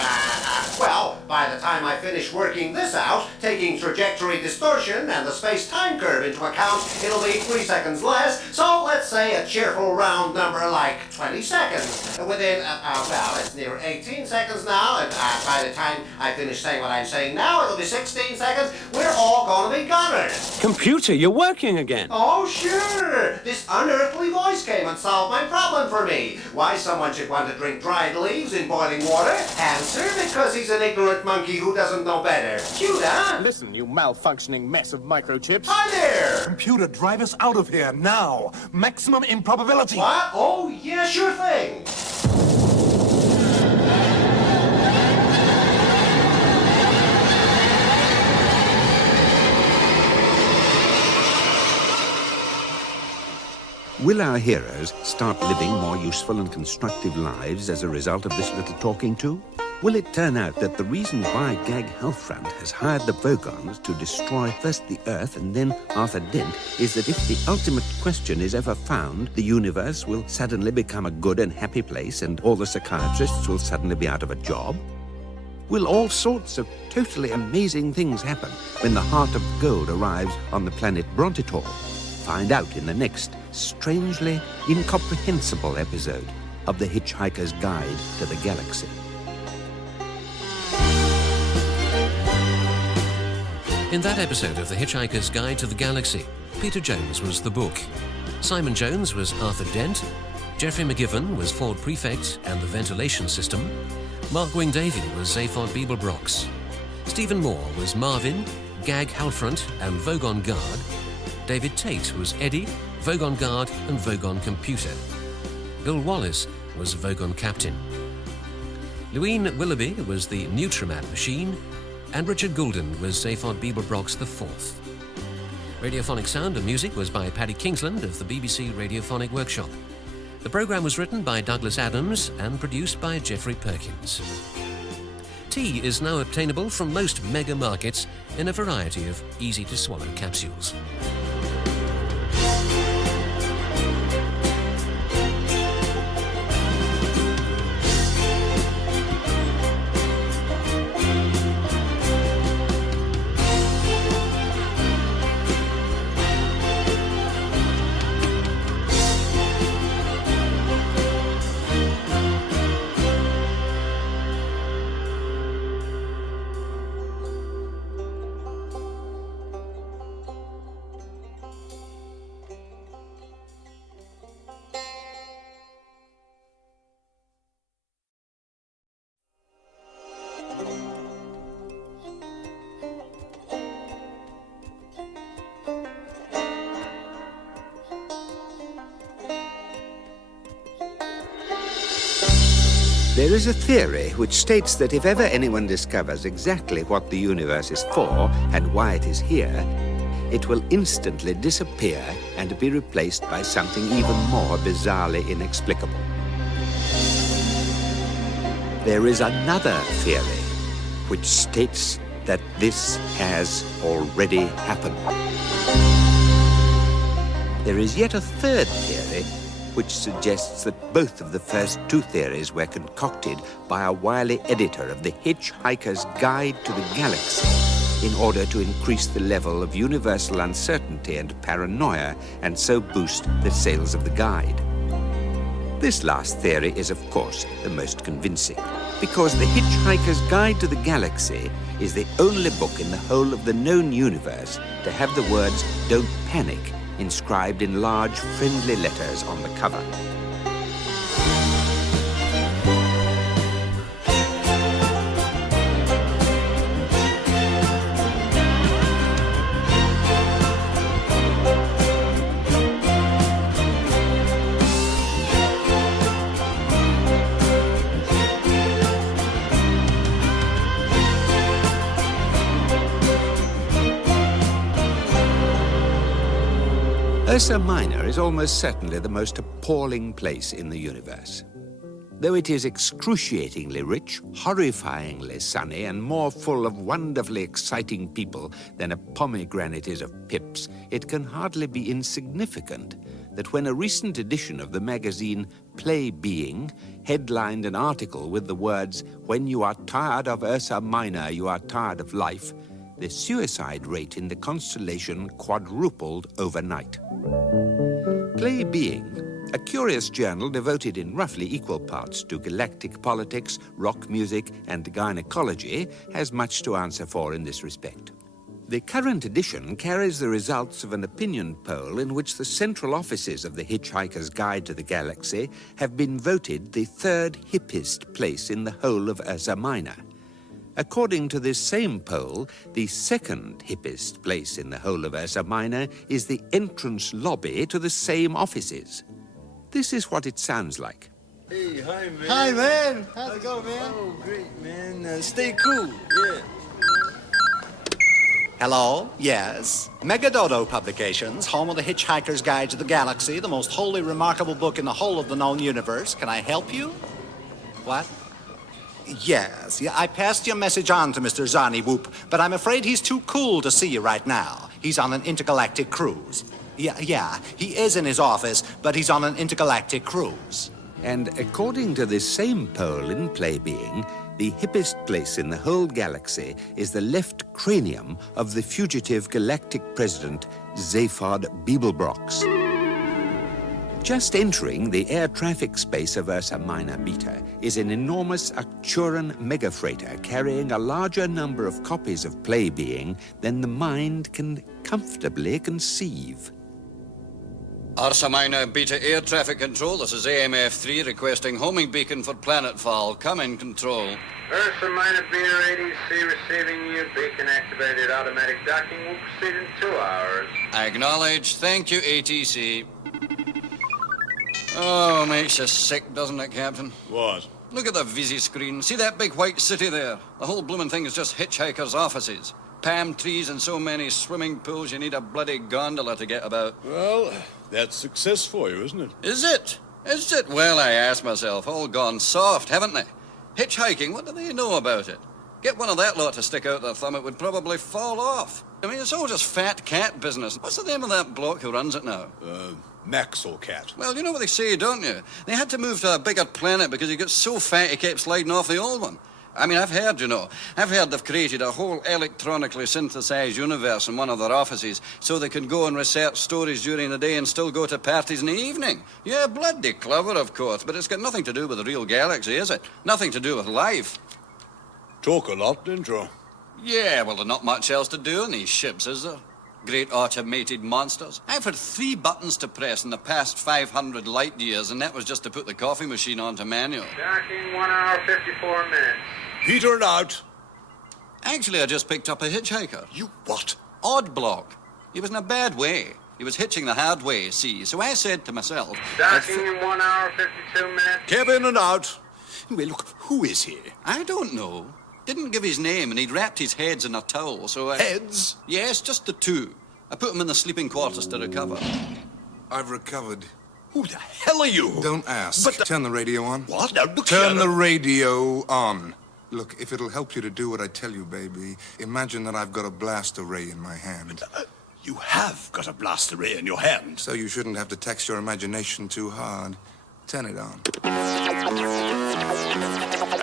well, by the time I finish working this out, taking trajectory distortion and the space-time curve into account, it'll be 3 seconds less. So let's say a cheerful round number like 20 seconds. Within, well, it's near 18 seconds now, and by the time I finish saying what I'm saying now, it'll be 16 seconds. We're all gonna be goners. Computer, you're working again. Oh, sure. This unearthly voice came and solved my problem for me. Why someone should want to drink dried leaves in boiling water? Answer, because he's an ignorant monkey who doesn't know better. Cute, huh? Listen, you malfunctioning mess of microchips. Hi there! Computer, drive us out of here, now! Maximum improbability! What? Oh, yeah, sure thing. Will our heroes start living more useful and constructive lives as a result of this little talking to? Will it turn out that the reason why Gag Halfront has hired the Vogons to destroy first the Earth and then Arthur Dent is that if the ultimate question is ever found, the universe will suddenly become a good and happy place and all the psychiatrists will suddenly be out of a job? Will all sorts of totally amazing things happen when the Heart of Gold arrives on the planet Brontitor? Find out in the next strangely incomprehensible episode of The Hitchhiker's Guide to the Galaxy. In that episode of The Hitchhiker's Guide to the Galaxy, Peter Jones was the book. Simon Jones was Arthur Dent. Geoffrey McGivern was Ford Prefect and the ventilation system. Mark Wing-Davey was Zaphod Beeblebrox. Stephen Moore was Marvin, Gag Halfront and Vogon Guard. David Tate was Eddie, Vogon Guard and Vogon Computer. Bill Wallace was Vogon Captain. Louine Willoughby was the Nutrimat Machine, and Richard Goulden was Zaphod Beeblebrox IV. Radiophonic sound and music was by Paddy Kingsland of the BBC Radiophonic Workshop. The programme was written by Douglas Adams and produced by Geoffrey Perkins. Tea is now obtainable from most mega markets in a variety of easy-to-swallow capsules. There is a theory which states that if ever anyone discovers exactly what the universe is for and why it is here, it will instantly disappear and be replaced by something even more bizarrely inexplicable. There is another theory which states that this has already happened. There is yet a third theory which suggests that both of the first two theories were concocted by a wily editor of the Hitchhiker's Guide to the Galaxy in order to increase the level of universal uncertainty and paranoia and so boost the sales of the guide. This last theory is, of course, the most convincing, because the Hitchhiker's Guide to the Galaxy is the only book in the whole of the known universe to have the words "Don't Panic" inscribed in large, friendly letters on the cover. Ursa Minor is almost certainly the most appalling place in the universe. Though it is excruciatingly rich, horrifyingly sunny, and more full of wonderfully exciting people than a pomegranate is of pips, it can hardly be insignificant that when a recent edition of the magazine Play Being headlined an article with the words, "When you are tired of Ursa Minor, you are tired of life," the suicide rate in the constellation quadrupled overnight. Play Being, a curious journal devoted in roughly equal parts to galactic politics, rock music, and gynecology, has much to answer for in this respect. The current edition carries the results of an opinion poll in which the central offices of the Hitchhiker's Guide to the Galaxy have been voted the third hippest place in the whole of Ursa Minor. According to this same poll, the second hippest place in the whole of Ursa Minor is the entrance lobby to the same offices. This is what it sounds like. Hey, hi, man. Hi, man. How's it going, man? Oh, great, man. Stay cool. Yeah. Hello? Yes? Megadodo Publications, home of the Hitchhiker's Guide to the Galaxy, the most wholly remarkable book in the whole of the known universe. Can I help you? What? Yes, I passed your message on to Mr. Zarny Whoop, but I'm afraid he's too cool to see you right now. He's on an intergalactic cruise. Yeah, he is in his office, but he's on an intergalactic cruise. And according to this same poll in Play Being, the hippest place in the whole galaxy is the left cranium of the fugitive galactic president, Zaphod Beeblebrox. Just entering the air traffic space of Ursa Minor Beta is an enormous Arcturan megafreighter carrying a larger number of copies of Play Being than the mind can comfortably conceive. Ursa Minor Beta Air Traffic Control, this is AMF-3 requesting homing beacon for planetfall. Come in, control. Ursa Minor Beta ADC receiving you. Beacon activated. Automatic docking will proceed in 2 hours. Acknowledge. Thank you, ATC. Oh, makes you sick, doesn't it, Captain? What? Look at the Visi screen. See that big white city there? The whole bloomin' thing is just Hitchhiker's offices. Palm trees and so many swimming pools you need a bloody gondola to get about. Well, that's success for you, isn't it? Is it? Is it? Well, I ask myself, all gone soft, haven't they? Hitchhiking, what do they know about it? Get one of that lot to stick out their thumb, it would probably fall off. I mean, it's all just fat cat business. What's the name of that bloke who runs it now? Maxwell Cat. Well, you know what they say, don't you? They had to move to a bigger planet because he got so fat he kept sliding off the old one. I mean, I've heard they've created a whole electronically synthesized universe in one of their offices so they can go and research stories during the day and still go to parties in the evening. Yeah, bloody clever, of course, but it's got nothing to do with the real galaxy, is it? Nothing to do with life. Talk a lot, didn't you? Yeah, well, there's not much else to do in these ships, is there? Great automated monsters. I've had 3 buttons to press in the past 500 light years, and that was just to put the coffee machine onto manual. Docking 1 hour, 54 minutes. Peter and out. Actually, I just picked up a hitchhiker. You what? Odd block. He was in a bad way. He was hitching the hard way, see. So I said to myself... Docking in 1 hour, 52 minutes. Kevin and out. Well, look, who is he? I don't know. Didn't give his name, and he'd wrapped his heads in a towel, so I... Heads? Yes, just the two. I put him in the sleeping quarters to recover. I've recovered. Who the hell are you? Don't ask. But Turn the radio on. What? Now, look Turn here. the radio on. Look, if it'll help you to do what I tell you, baby, imagine that I've got a blast array in my hand. You have got a blast array in your hand. So you shouldn't have to tax your imagination too hard. Turn it on.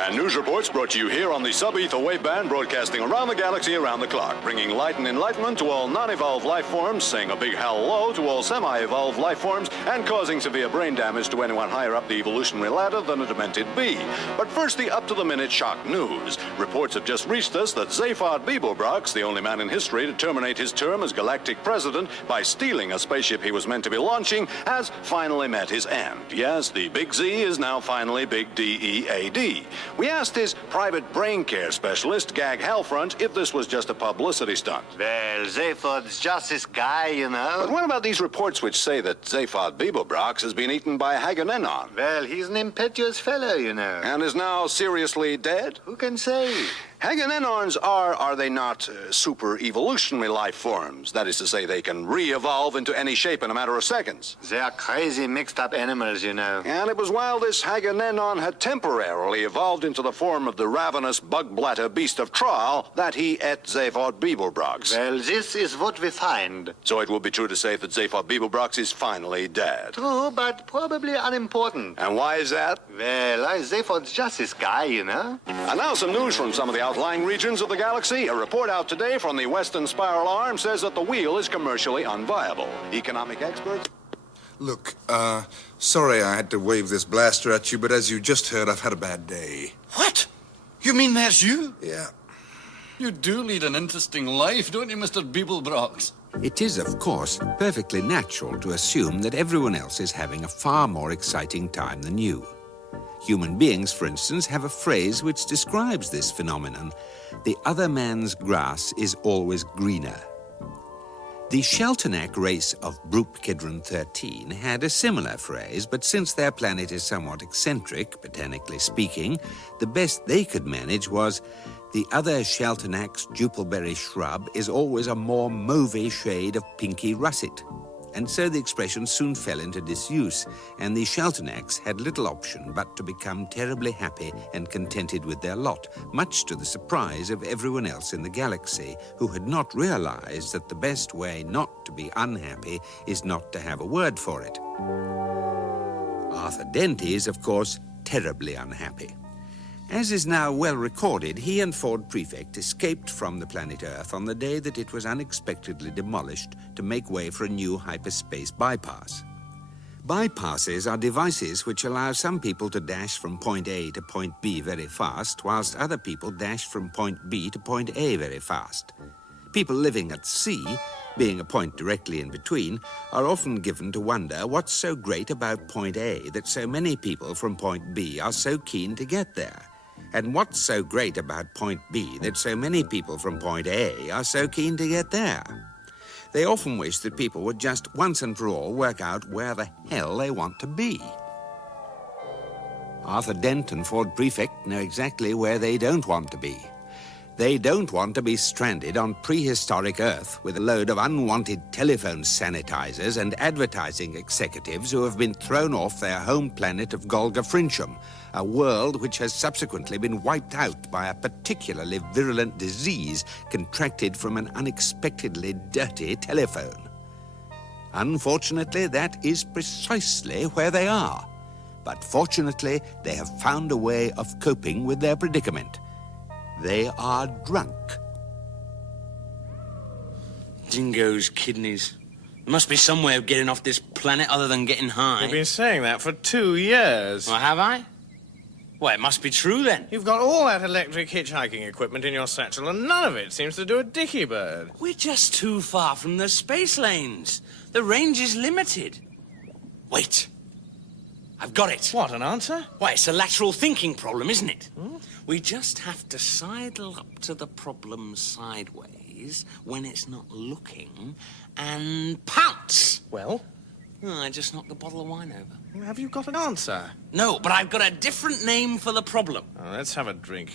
And news reports brought to you here on the sub-ether wave band, broadcasting around the galaxy around the clock, bringing light and enlightenment to all non-evolved life forms, saying a big hello to all semi-evolved life forms, and causing severe brain damage to anyone higher up the evolutionary ladder than a demented bee. But first, the up-to-the-minute shock news. Reports have just reached us that Zaphod Beeblebrox, the only man in history to terminate his term as galactic president by stealing a spaceship he was meant to be launching, has finally met his end. Yes, the Big Z is now finally Big D-E-A-D. We asked his private brain care specialist, Gag Halfront, if this was just a publicity stunt. Well, Zaphod's just this guy, you know. But what about these reports which say that Zaphod Beeblebrox has been eaten by Haganenon? Well, he's an impetuous fellow, you know. And is now seriously dead? Who can say? Haganenons are they not super evolutionary life forms? That is to say, they can re-evolve into any shape in a matter of seconds. They are crazy mixed up animals, you know. And it was while this Haganenon had temporarily evolved into the form of the ravenous bug-blatter beast of Traal that he ate Zaphod Beeblebrox. Well, this is what we find. So it would be true to say that Zaphod Beeblebrox is finally dead. True, but probably unimportant. And why is that? Well, Zaphod's just this guy, you know. And now some news from some of the outlying regions of the galaxy. A report out today from the Western Spiral Arm says that the wheel is commercially unviable. Economic experts... Look, sorry I had to wave this blaster at you, but as you just heard, I've had a bad day. What? You mean that's you? Yeah. You do lead an interesting life, don't you, Mr. Beeblebrox? It is, of course, perfectly natural to assume that everyone else is having a far more exciting time than you. Human beings, for instance, have a phrase which describes this phenomenon. The other man's grass is always greener. The Sheltonac race of Brook Kidron 13 had a similar phrase, but since their planet is somewhat eccentric, botanically speaking, the best they could manage was the other Sheltonac's jupilberry shrub is always a more mauvais shade of pinky russet. And so the expression soon fell into disuse, and the Sheltonacs had little option but to become terribly happy and contented with their lot, much to the surprise of everyone else in the galaxy, who had not realized that the best way not to be unhappy is not to have a word for it. Arthur Dent is, of course, terribly unhappy. As is now well recorded, he and Ford Prefect escaped from the planet Earth on the day that it was unexpectedly demolished to make way for a new hyperspace bypass. Bypasses are devices which allow some people to dash from point A to point B very fast, whilst other people dash from point B to point A very fast. People living at sea, being a point directly in between, are often given to wonder what's so great about point A that so many people from point B are so keen to get there. And what's so great about point B that so many people from point A are so keen to get there? They often wish that people would just once and for all work out where the hell they want to be. Arthur Dent and Ford Prefect know exactly where they don't want to be. They don't want to be stranded on prehistoric Earth with a load of unwanted telephone sanitizers and advertising executives who have been thrown off their home planet of Golga Frinchum, a world which has subsequently been wiped out by a particularly virulent disease contracted from an unexpectedly dirty telephone. Unfortunately, that is precisely where they are. But fortunately, they have found a way of coping with their predicament. They are drunk. Dingo's kidneys. There must be some way of getting off this planet other than getting high. You've been saying that for 2 years. Well, have I? Well, it must be true then. You've got all that electric hitchhiking equipment in your satchel, and none of it seems to do a dicky bird. We're just too far from the space lanes. The range is limited. Wait. I've got it. What, an answer? Why, it's a lateral thinking problem, isn't it? We just have to sidle up to the problem sideways when it's not looking and pounce. Well? Oh, I just knocked the bottle of wine over. Have you got an answer? No, but I've got a different name for the problem. Oh, let's have a drink.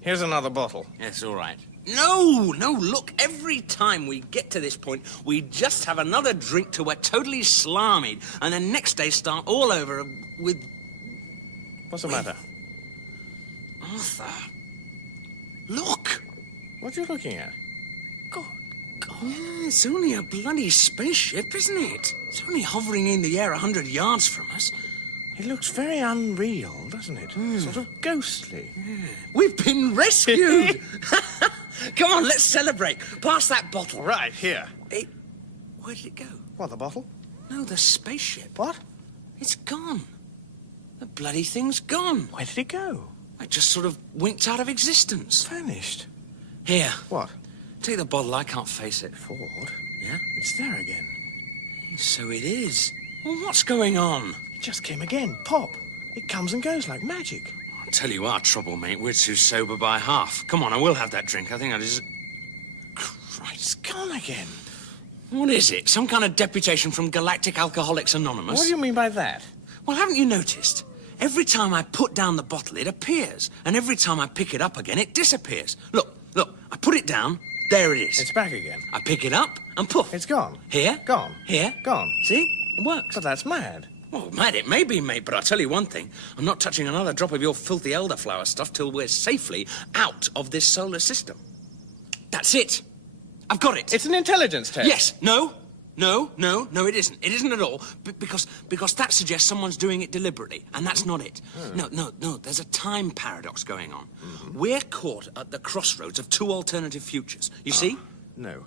Here's another bottle. Yes, all right. No, look, every time we get to this point, we just have another drink till we're totally slarmied, and then next day start all over with... What's the matter? Arthur. Look! What are you looking at? Yeah, it's only a bloody spaceship, isn't it? It's only hovering in the air 100 yards from us. It looks very unreal, doesn't it? Sort of ghostly. Yeah. We've been rescued! Come on, let's celebrate. Pass that bottle. Right, here. Where did it go? What, the bottle? No, the spaceship. What? It's gone. The bloody thing's gone. Where did it go? It just sort of winked out of existence. Vanished. Here. What? Take the bottle, I can't face it. Ford? Yeah? It's there again. So it is. Well, what's going on? It just came again. Pop. It comes and goes like magic. I'll tell you our trouble, mate. We're too sober by half. Come on, I will have that drink. I think I just... Christ, it's gone again. What is it? Some kind of deputation from Galactic Alcoholics Anonymous? What do you mean by that? Well, haven't you noticed? Every time I put down the bottle, it appears. And every time I pick it up again, it disappears. Look, I put it down, there it is. It's back again. I pick it up, and poof. It's gone. Here. Gone. Here. Gone. See? It works. But that's mad. Well, mad it may be, mate, but I'll tell you one thing. I'm not touching another drop of your filthy elderflower stuff till we're safely out of this solar system. That's it. I've got it. It's an intelligence test. Yes. No, it isn't. It isn't at all. Because that suggests someone's doing it deliberately, and that's not it. No. There's a time paradox going on. We're caught at the crossroads of two alternative futures. You see? No.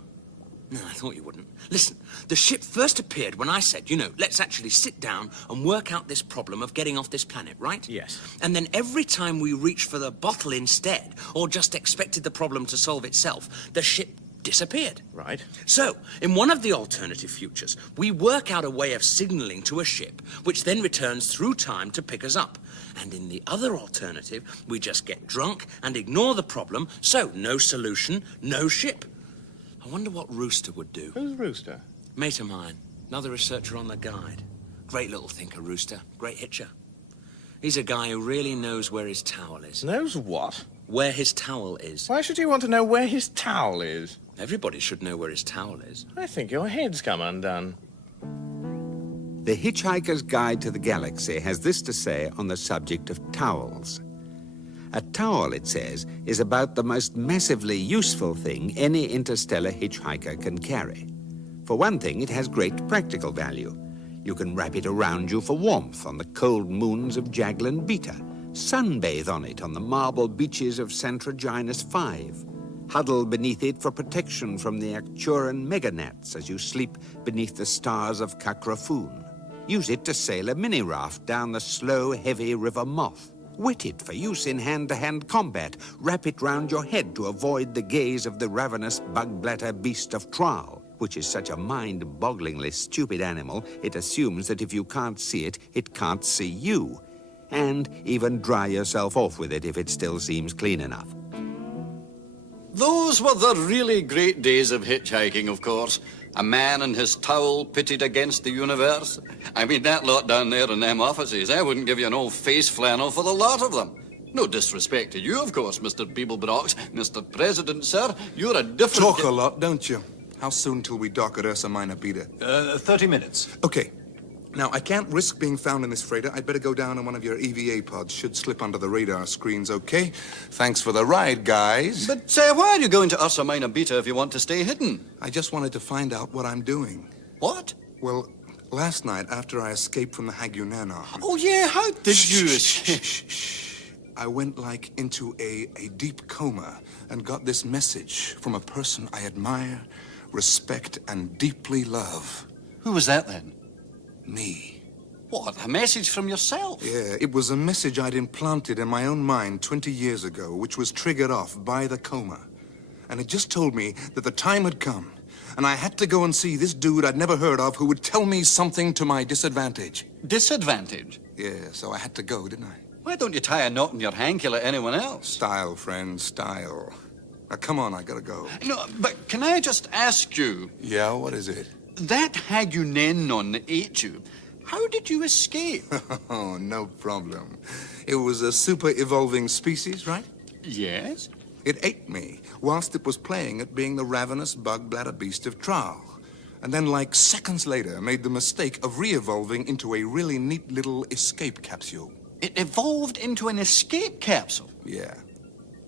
No, I thought you wouldn't. Listen, the ship first appeared when I said, let's actually sit down and work out this problem of getting off this planet, right? Yes. And then every time we reached for the bottle instead, or just expected the problem to solve itself, the ship disappeared. Right. So, in one of the alternative futures, we work out a way of signaling to a ship, which then returns through time to pick us up. And in the other alternative, we just get drunk and ignore the problem, so no solution, no ship. I wonder what Rooster would do. Who's Rooster? Mate of mine, another researcher on the Guide. Great little thinker, Rooster. Great hitcher. He's a guy who really knows where his towel is. Knows what? Where his towel is. Why should you want to know where his towel is? Everybody should know where his towel is. I think your head's come undone. The Hitchhiker's Guide to the Galaxy has this to say on the subject of towels. A towel, it says, is about the most massively useful thing any interstellar hitchhiker can carry. For one thing, it has great practical value. You can wrap it around you for warmth on the cold moons of Jaglan Beta, sunbathe on it on the marble beaches of Santraginus V, huddle beneath it for protection from the Arcturan meganats as you sleep beneath the stars of Kakrafoon. Use it to sail a mini-raft down the slow, heavy River Moth. Wet it for use in hand-to-hand combat. Wrap it round your head to avoid the gaze of the ravenous bug-blatter beast of Traal, which is such a mind-bogglingly stupid animal, it assumes that if you can't see it, it can't see you. And even dry yourself off with it if it still seems clean enough. Those were the really great days of hitchhiking, of course. A man and his towel pitted against the universe. I mean, that lot down there in them offices, I wouldn't give you an old face flannel for the lot of them. No disrespect to you, of course, Mr. Beeblebrox. Mr. President, sir, you're a different... Talk a lot, don't you? How soon till we dock at Ursa Minor Beta? 30 minutes. Okay. Now, I can't risk being found in this freighter. I'd better go down in one of your EVA pods. Should slip under the radar screens, okay? Thanks for the ride, guys. But why are you going to Ursa Minor Beta if you want to stay hidden? I just wanted to find out what I'm doing. What? Well, last night, after I escaped from the Hagunana... Oh, yeah, how did you escape? Shh. I went, into a deep coma and got this message from a person I admire, respect, and deeply love. Who was that, then? Me. What, a message from yourself? Yeah, it was a message I'd implanted in my own mind 20 years ago, which was triggered off by the coma. And it just told me that the time had come, and I had to go and see this dude I'd never heard of who would tell me something to my disadvantage. Disadvantage? Yeah, so I had to go, didn't I? Why don't you tie a knot in your hanky like anyone else? Style, friend, style. Now, come on, I gotta go. No, but can I just ask you... Yeah, what is it? that Hagunenon that ate you, how did you escape? Oh, no problem. It was a super evolving species, right? Yes. It ate me whilst it was playing at being the ravenous bug bladder beast of Trial. And then, like seconds later, made the mistake of re-evolving into a really neat little escape capsule. It evolved into an escape capsule? Yeah.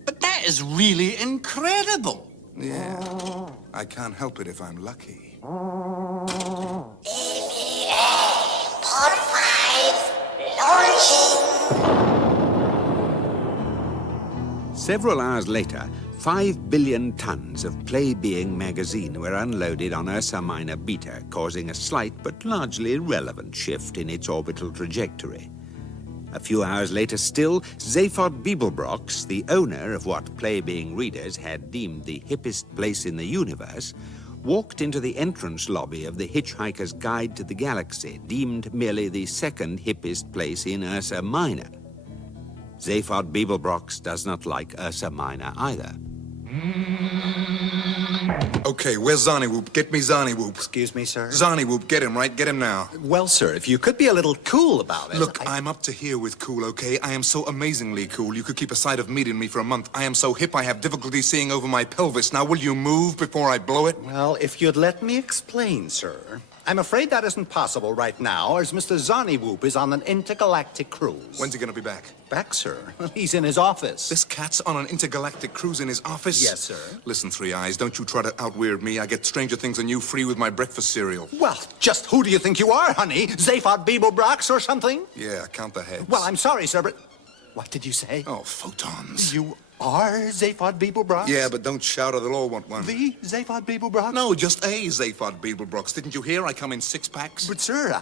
But that is really incredible. Yeah. I can't help it if I'm lucky. Pod 5, launching. Several hours later, 5 billion tons of Play-Being magazine were unloaded on Ursa Minor Beta, causing a slight but largely irrelevant shift in its orbital trajectory. A few hours later still, Zaphod Beeblebrox, the owner of what Play-Being readers had deemed the hippest place in the universe, walked into the entrance lobby of the Hitchhiker's Guide to the Galaxy, deemed merely the second hippest place in Ursa Minor. Zaphod Beeblebrox does not like Ursa Minor either. Okay, where's Zarnywhoop? Get me Zarnywhoop. Excuse me, sir? Zarnywhoop, get him, right? Get him now. Well, sir, if you could be a little cool about it. Look, I'm up to here with cool, okay? I am so amazingly cool, you could keep a sight of meat in me for a month. I am so hip, I have difficulty seeing over my pelvis. Now, will you move before I blow it? Well, if you'd let me explain, sir. I'm afraid that isn't possible right now, as Mr. Zarnywhoop is on an intergalactic cruise. When's he gonna be back? Back, sir? He's in his office. This cat's on an intergalactic cruise in his office? Yes, sir. Listen, Three Eyes, don't you try to out-weird me. I get Stranger Things than you free with my breakfast cereal. Well, just who do you think you are, honey? Zaphod Beeblebrox or something? Yeah, count the heads. Well, I'm sorry, sir, but... What did you say? Oh, photons. You are Zaphod Beeblebrox? Yeah, but don't shout or they'll all want one. The Zaphod Beeblebrox? No, just a Zaphod Beeblebrox. Didn't you hear? I come in 6 packs. But, sir,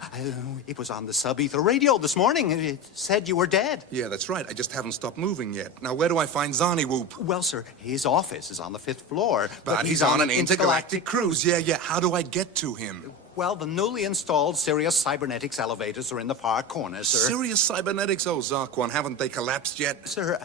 it was on the sub-ether radio this morning. It said you were dead. Yeah, that's right. I just haven't stopped moving yet. Now, where do I find Zarnywhoop? Well, sir, his office is on the 5th floor. But he's on an intergalactic cruise. Yeah. How do I get to him? Well, the newly installed Sirius Cybernetics elevators are in the far corner, sir. Sirius Cybernetics? Oh, Zarquan, haven't they collapsed yet? Sir,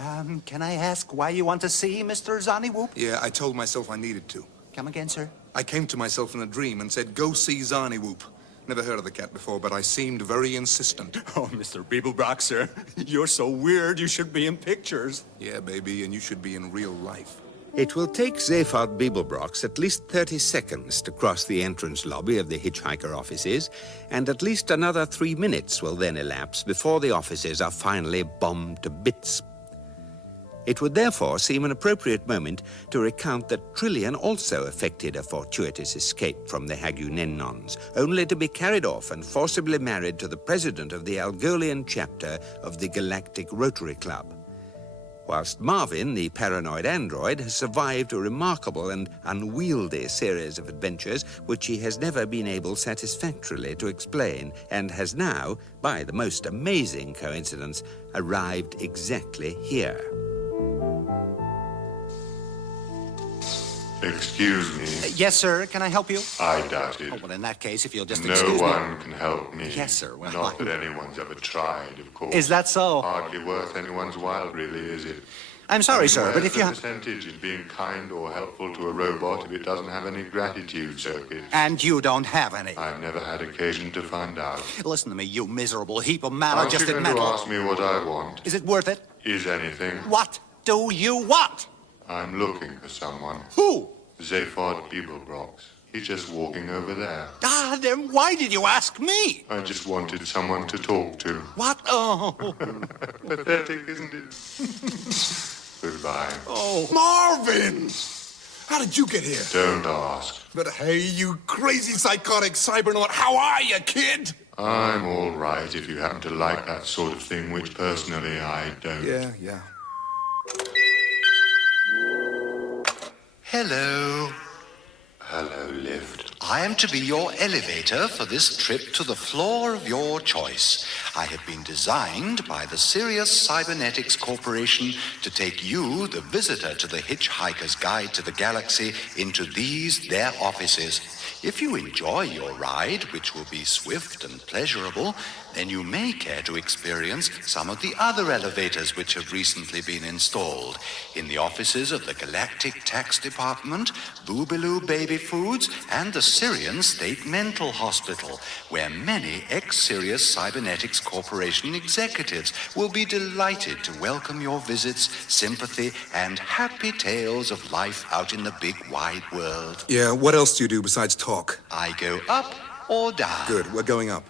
can I ask why you want to see Mr. Zarnywhoop? Yeah, I told myself I needed to. Come again, sir? I came to myself in a dream and said, go see Zarnywhoop. Never heard of the cat before, but I seemed very insistent. Oh, Mr. Beeblebrox, sir. You're so weird, you should be in pictures. Yeah, baby, and you should be in real life. It will take Zaphod Beeblebrox at least 30 seconds to cross the entrance lobby of the Hitchhiker offices, and at least another 3 minutes will then elapse before the offices are finally bombed to bits. It would therefore seem an appropriate moment to recount that Trillian also effected a fortuitous escape from the Hagunenons, only to be carried off and forcibly married to the president of the Algolian chapter of the Galactic Rotary Club. Whilst Marvin, the paranoid android, has survived a remarkable and unwieldy series of adventures which he has never been able satisfactorily to explain, and has now, by the most amazing coincidence, arrived exactly here. Excuse me. Yes, sir. Can I help you? I doubt it. Oh, well, in that case, if you'll just No excuse me. one can help me. Yes, sir. Well, Not that anyone's ever tried, of course. Is that so? Hardly worth anyone's while, really, is it? I'm sorry, sir, but if you... Where's the percentage in being kind or helpful to a robot if it doesn't have any gratitude circuits? And you don't have any. I've never had occasion to find out. Listen to me, you miserable heap of matter. Aren't Just you going admit... to ask me what I want? Is it worth it? Is anything? What do you want? I'm looking for someone. Who? Zaphod Beeblebrox. He's just walking over there. Ah, then why did you ask me? I just wanted someone to talk to. What? Oh. Pathetic, isn't it? Goodbye. Oh. Marvin! How did you get here? Don't ask. But hey, you crazy psychotic cybernaut, how are you, kid? I'm all right if you happen to like that sort of thing, which personally I don't. Yeah. Hello. Hello, lift. I am to be your elevator for this trip to the floor of your choice. I have been designed by the Sirius Cybernetics Corporation to take you, the visitor to the Hitchhiker's Guide to the Galaxy, into these, their offices. If you enjoy your ride, which will be swift and pleasurable, then you may care to experience some of the other elevators which have recently been installed in the offices of the Galactic Tax Department, Boobaloo Baby Foods, and the Syrian State Mental Hospital, where many ex-Sirius Cybernetics Corporation executives will be delighted to welcome your visits, sympathy, and happy tales of life out in the big wide world. Yeah, what else do you do besides talk? I go up or down. Good, we're going up.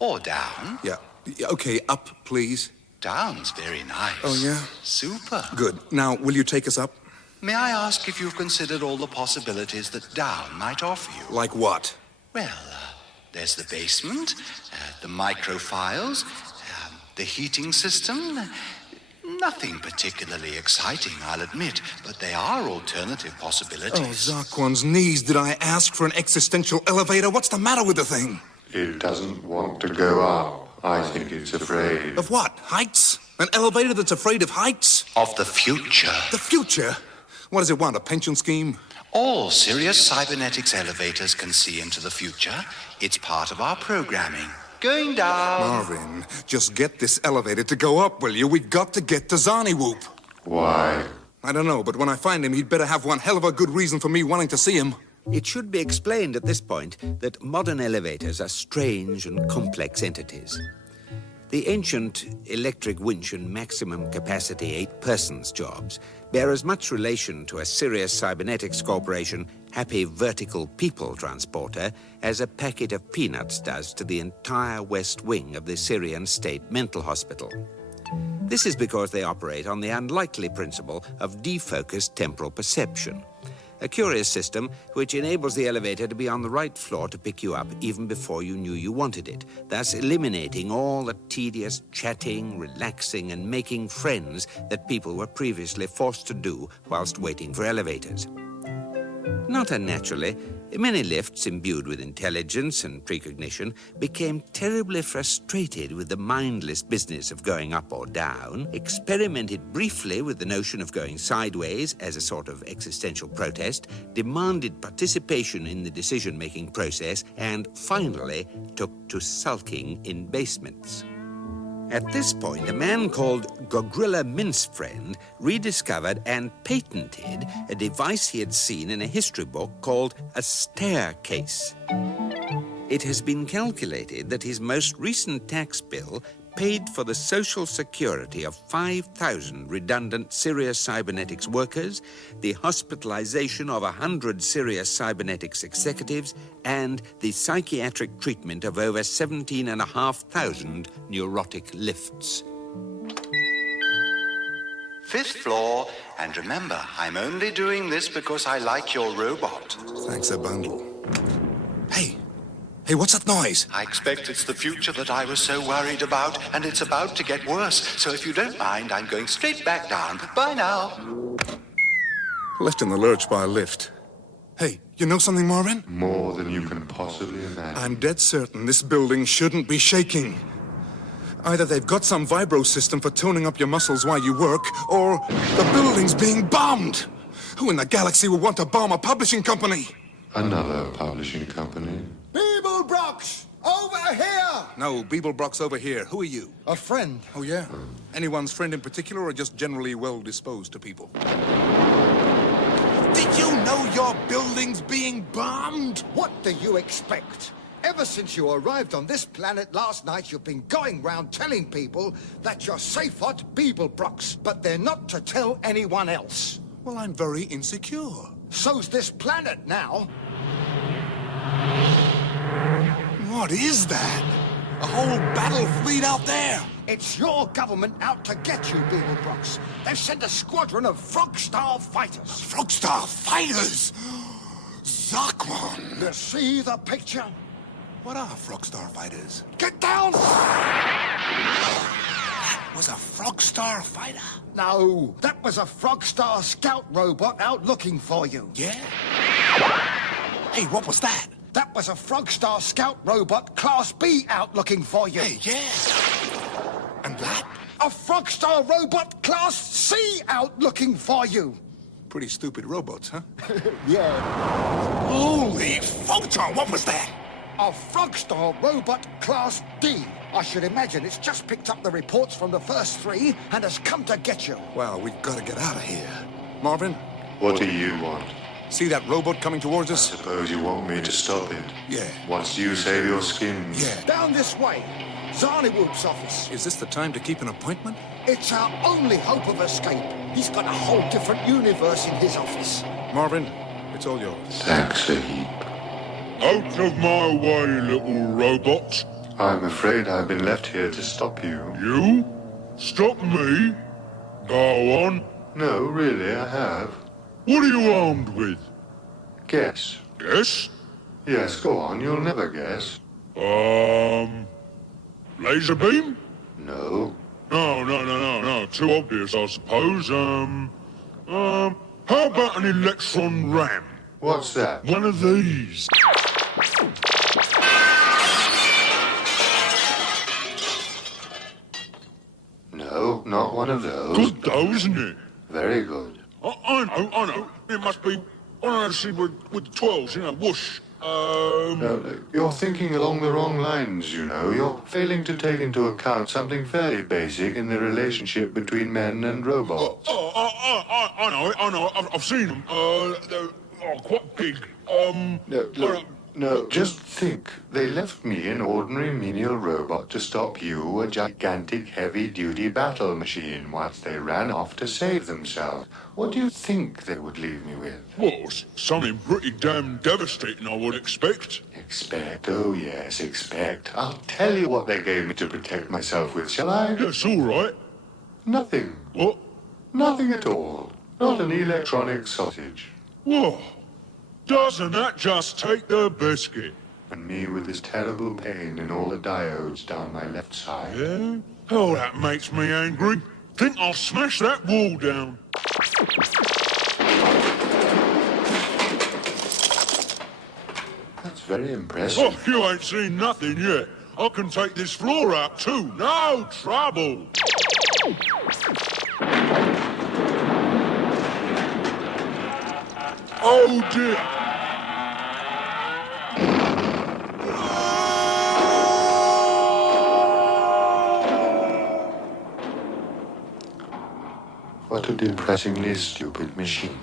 Or down. Yeah. Okay, up, please. Down's very nice. Oh, yeah? Super. Good. Now, will you take us up? May I ask if you've considered all the possibilities that down might offer you? Like what? Well, there's the basement, the microfiles, the heating system. Nothing particularly exciting, I'll admit, but they are alternative possibilities. Oh, Zarquan's knees, did I ask for an existential elevator? What's the matter with the thing? It doesn't want to go up. I think it's afraid. Of what? Heights? An elevator that's afraid of heights? Of the future. The future? What does it want, a pension scheme? All Sirius Cybernetics elevators can see into the future. It's part of our programming. Going down. Marvin, just get this elevator to go up, will you? We've got to get to Zarniwoop. Why? I don't know, but when I find him, he'd better have one hell of a good reason for me wanting to see him. It should be explained at this point that modern elevators are strange and complex entities. The ancient electric winch and maximum capacity 8-persons jobs bear as much relation to a Sirius Cybernetics Corporation happy vertical people transporter as a packet of peanuts does to the entire west wing of the Syrian State Mental Hospital. This is because they operate on the unlikely principle of defocused temporal perception, a curious system which enables the elevator to be on the right floor to pick you up even before you knew you wanted it, thus eliminating all the tedious chatting, relaxing, and making friends that people were previously forced to do whilst waiting for elevators. Not unnaturally, many lifts imbued with intelligence and precognition became terribly frustrated with the mindless business of going up or down, experimented briefly with the notion of going sideways as a sort of existential protest, demanded participation in the decision-making process, and finally took to sulking in basements. At this point, a man called Gogrilla Mincefriend rediscovered and patented a device he had seen in a history book called a staircase. It has been calculated that his most recent tax bill paid for the social security of 5,000 redundant Sirius Cybernetics workers, the hospitalization of 100 Sirius Cybernetics executives, and the psychiatric treatment of over 17,500 neurotic lifts. 5th floor, and remember, I'm only doing this because I like your robot. Thanks a bundle. Hey, what's that noise? I expect it's the future that I was so worried about, and it's about to get worse. So if you don't mind, I'm going straight back down. Bye now. Left in the lurch by a lift. Hey, you know something, Marvin? More than you can possibly imagine. I'm dead certain this building shouldn't be shaking. Either they've got some vibro system for tuning up your muscles while you work, or the building's being bombed. Who in the galaxy would want to bomb a publishing company? Another publishing company. Beeblebrox! Over here! No, Beeblebrock's over here. Who are you? A friend. Oh, yeah? Anyone's friend in particular, or just generally well-disposed to people? Did you know your building's being bombed? What do you expect? Ever since you arrived on this planet last night, you've been going round telling people that you're safe at Beeblebrox, but they're not to tell anyone else. Well, I'm very insecure. So's this planet now. What is that? A whole battle fleet out there? It's your government out to get you, Beeblebrox. They've sent a squadron of Frogstar fighters. Frogstar fighters? Zarquan! You see the picture? What are Frogstar fighters? Get down! That was a Frogstar fighter? No, that was a Frogstar scout robot out looking for you. Yeah? Hey, what was that? That was a Frogstar scout robot Class B out looking for you. Hey, yeah. And that? A Frogstar robot Class C out looking for you. Pretty stupid robots, huh? Yeah. Holy Photon, what was that? A Frogstar robot Class D. I should imagine it's just picked up the reports from the first three and has come to get you. Well, we've got to get out of here. Marvin? What do you want? See that robot coming towards us? Suppose you want me to stop it? Yeah. Once you save your skin? Yeah. Down this way. Zarniwoop's office. Is this the time to keep an appointment? It's our only hope of escape. He's got a whole different universe in his office. Marvin, it's all yours. Thanks a heap. Out of my way, little robot. I'm afraid I've been left here to stop you. You? Stop me? Go on. No, really, I have. What are you armed with? Guess. Guess? Yes, go on, you'll never guess. Laser beam? No. No. Too obvious, I suppose. How about an electron ram? What's that? One of these. No, not one of those. Good though, isn't it? Very good. I know. It must be one of those things with the 12s, you know, whoosh. No, you're thinking along the wrong lines, you know. You're failing to take into account something fairly basic in the relationship between men and robots. I know. I've seen them. They're quite big. No, just think. They left me an ordinary menial robot to stop you, a gigantic heavy-duty battle machine, whilst they ran off to save themselves. What do you think they would leave me with? Well, something pretty damn devastating, I would expect. Expect? Oh, yes, expect. I'll tell you what they gave me to protect myself with, shall I? Yes, all right. Nothing. What? Nothing at all. Not an electronic sausage. Whoa. Doesn't that just take the biscuit? And me with this terrible pain in all the diodes down my left side. Yeah? Oh, that makes me angry. Think I'll smash that wall down. That's very impressive. Oh, you ain't seen nothing yet. I can take this floor out too. No trouble. Oh dear. What a depressingly stupid machine.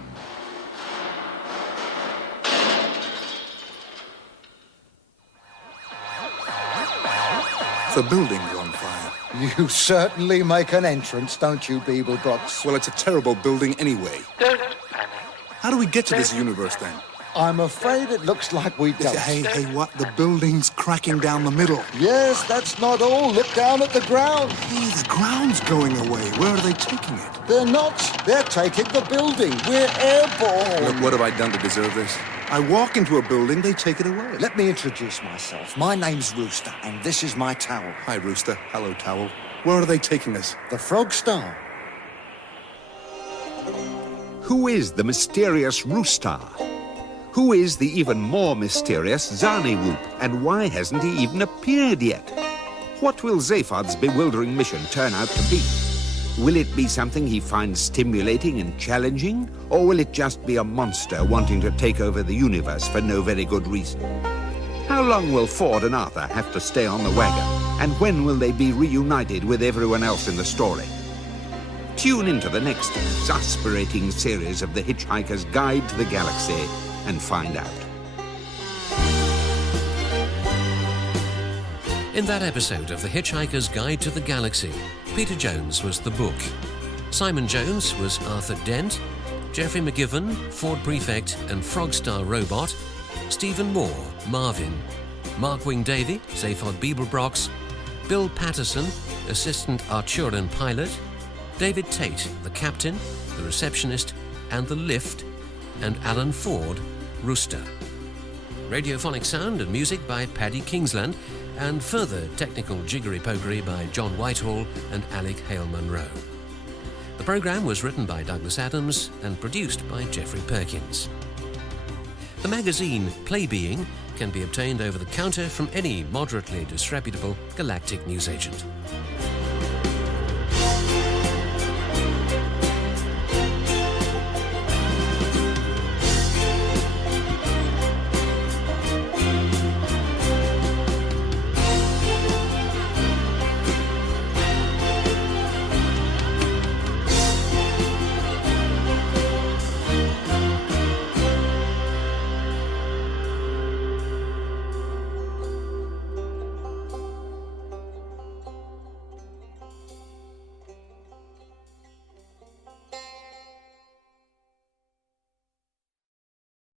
The building's on fire. You certainly make an entrance, don't you, Beeblebrox? Well, it's a terrible building anyway. Don't panic. How do we get to this universe, then? I'm afraid it looks like we don't. Hey, what? The building's cracking down the middle. Yes, that's not all. Look down at the ground. Hey, the ground's going away. Where are they taking it? They're not. They're taking the building. We're airborne. Look, what have I done to deserve this? I walk into a building, they take it away. Let me introduce myself. My name's Rooster, and this is my towel. Hi, Rooster. Hello, Towel. Where are they taking us? The Frogstar. Who is the mysterious Rooster? Who is the even more mysterious Zarniwoop, and why hasn't he even appeared yet? What will Zaphod's bewildering mission turn out to be? Will it be something he finds stimulating and challenging, or will it just be a monster wanting to take over the universe for no very good reason? How long will Ford and Arthur have to stay on the wagon, and when will they be reunited with everyone else in the story? Tune into the next exasperating series of The Hitchhiker's Guide to the Galaxy and find out. In that episode of The Hitchhiker's Guide to the Galaxy, Peter Jones was the book. Simon Jones was Arthur Dent, Jeffrey McGivern, Ford Prefect and Frogstar Robot, Stephen Moore, Marvin, Mark Wing Davey, Zaphod Beeblebrox, Bill Patterson, Assistant Archuran Pilot, David Tate, the Captain, the Receptionist and the Lift, and Alan Ford, Rooster. Radiophonic sound and music by Paddy Kingsland, and further technical jiggery-pokery by John Whitehall and Alec Hale-Munro. The programme was written by Douglas Adams and produced by Geoffrey Perkins. The magazine Playbeing can be obtained over the counter from any moderately disreputable galactic newsagent.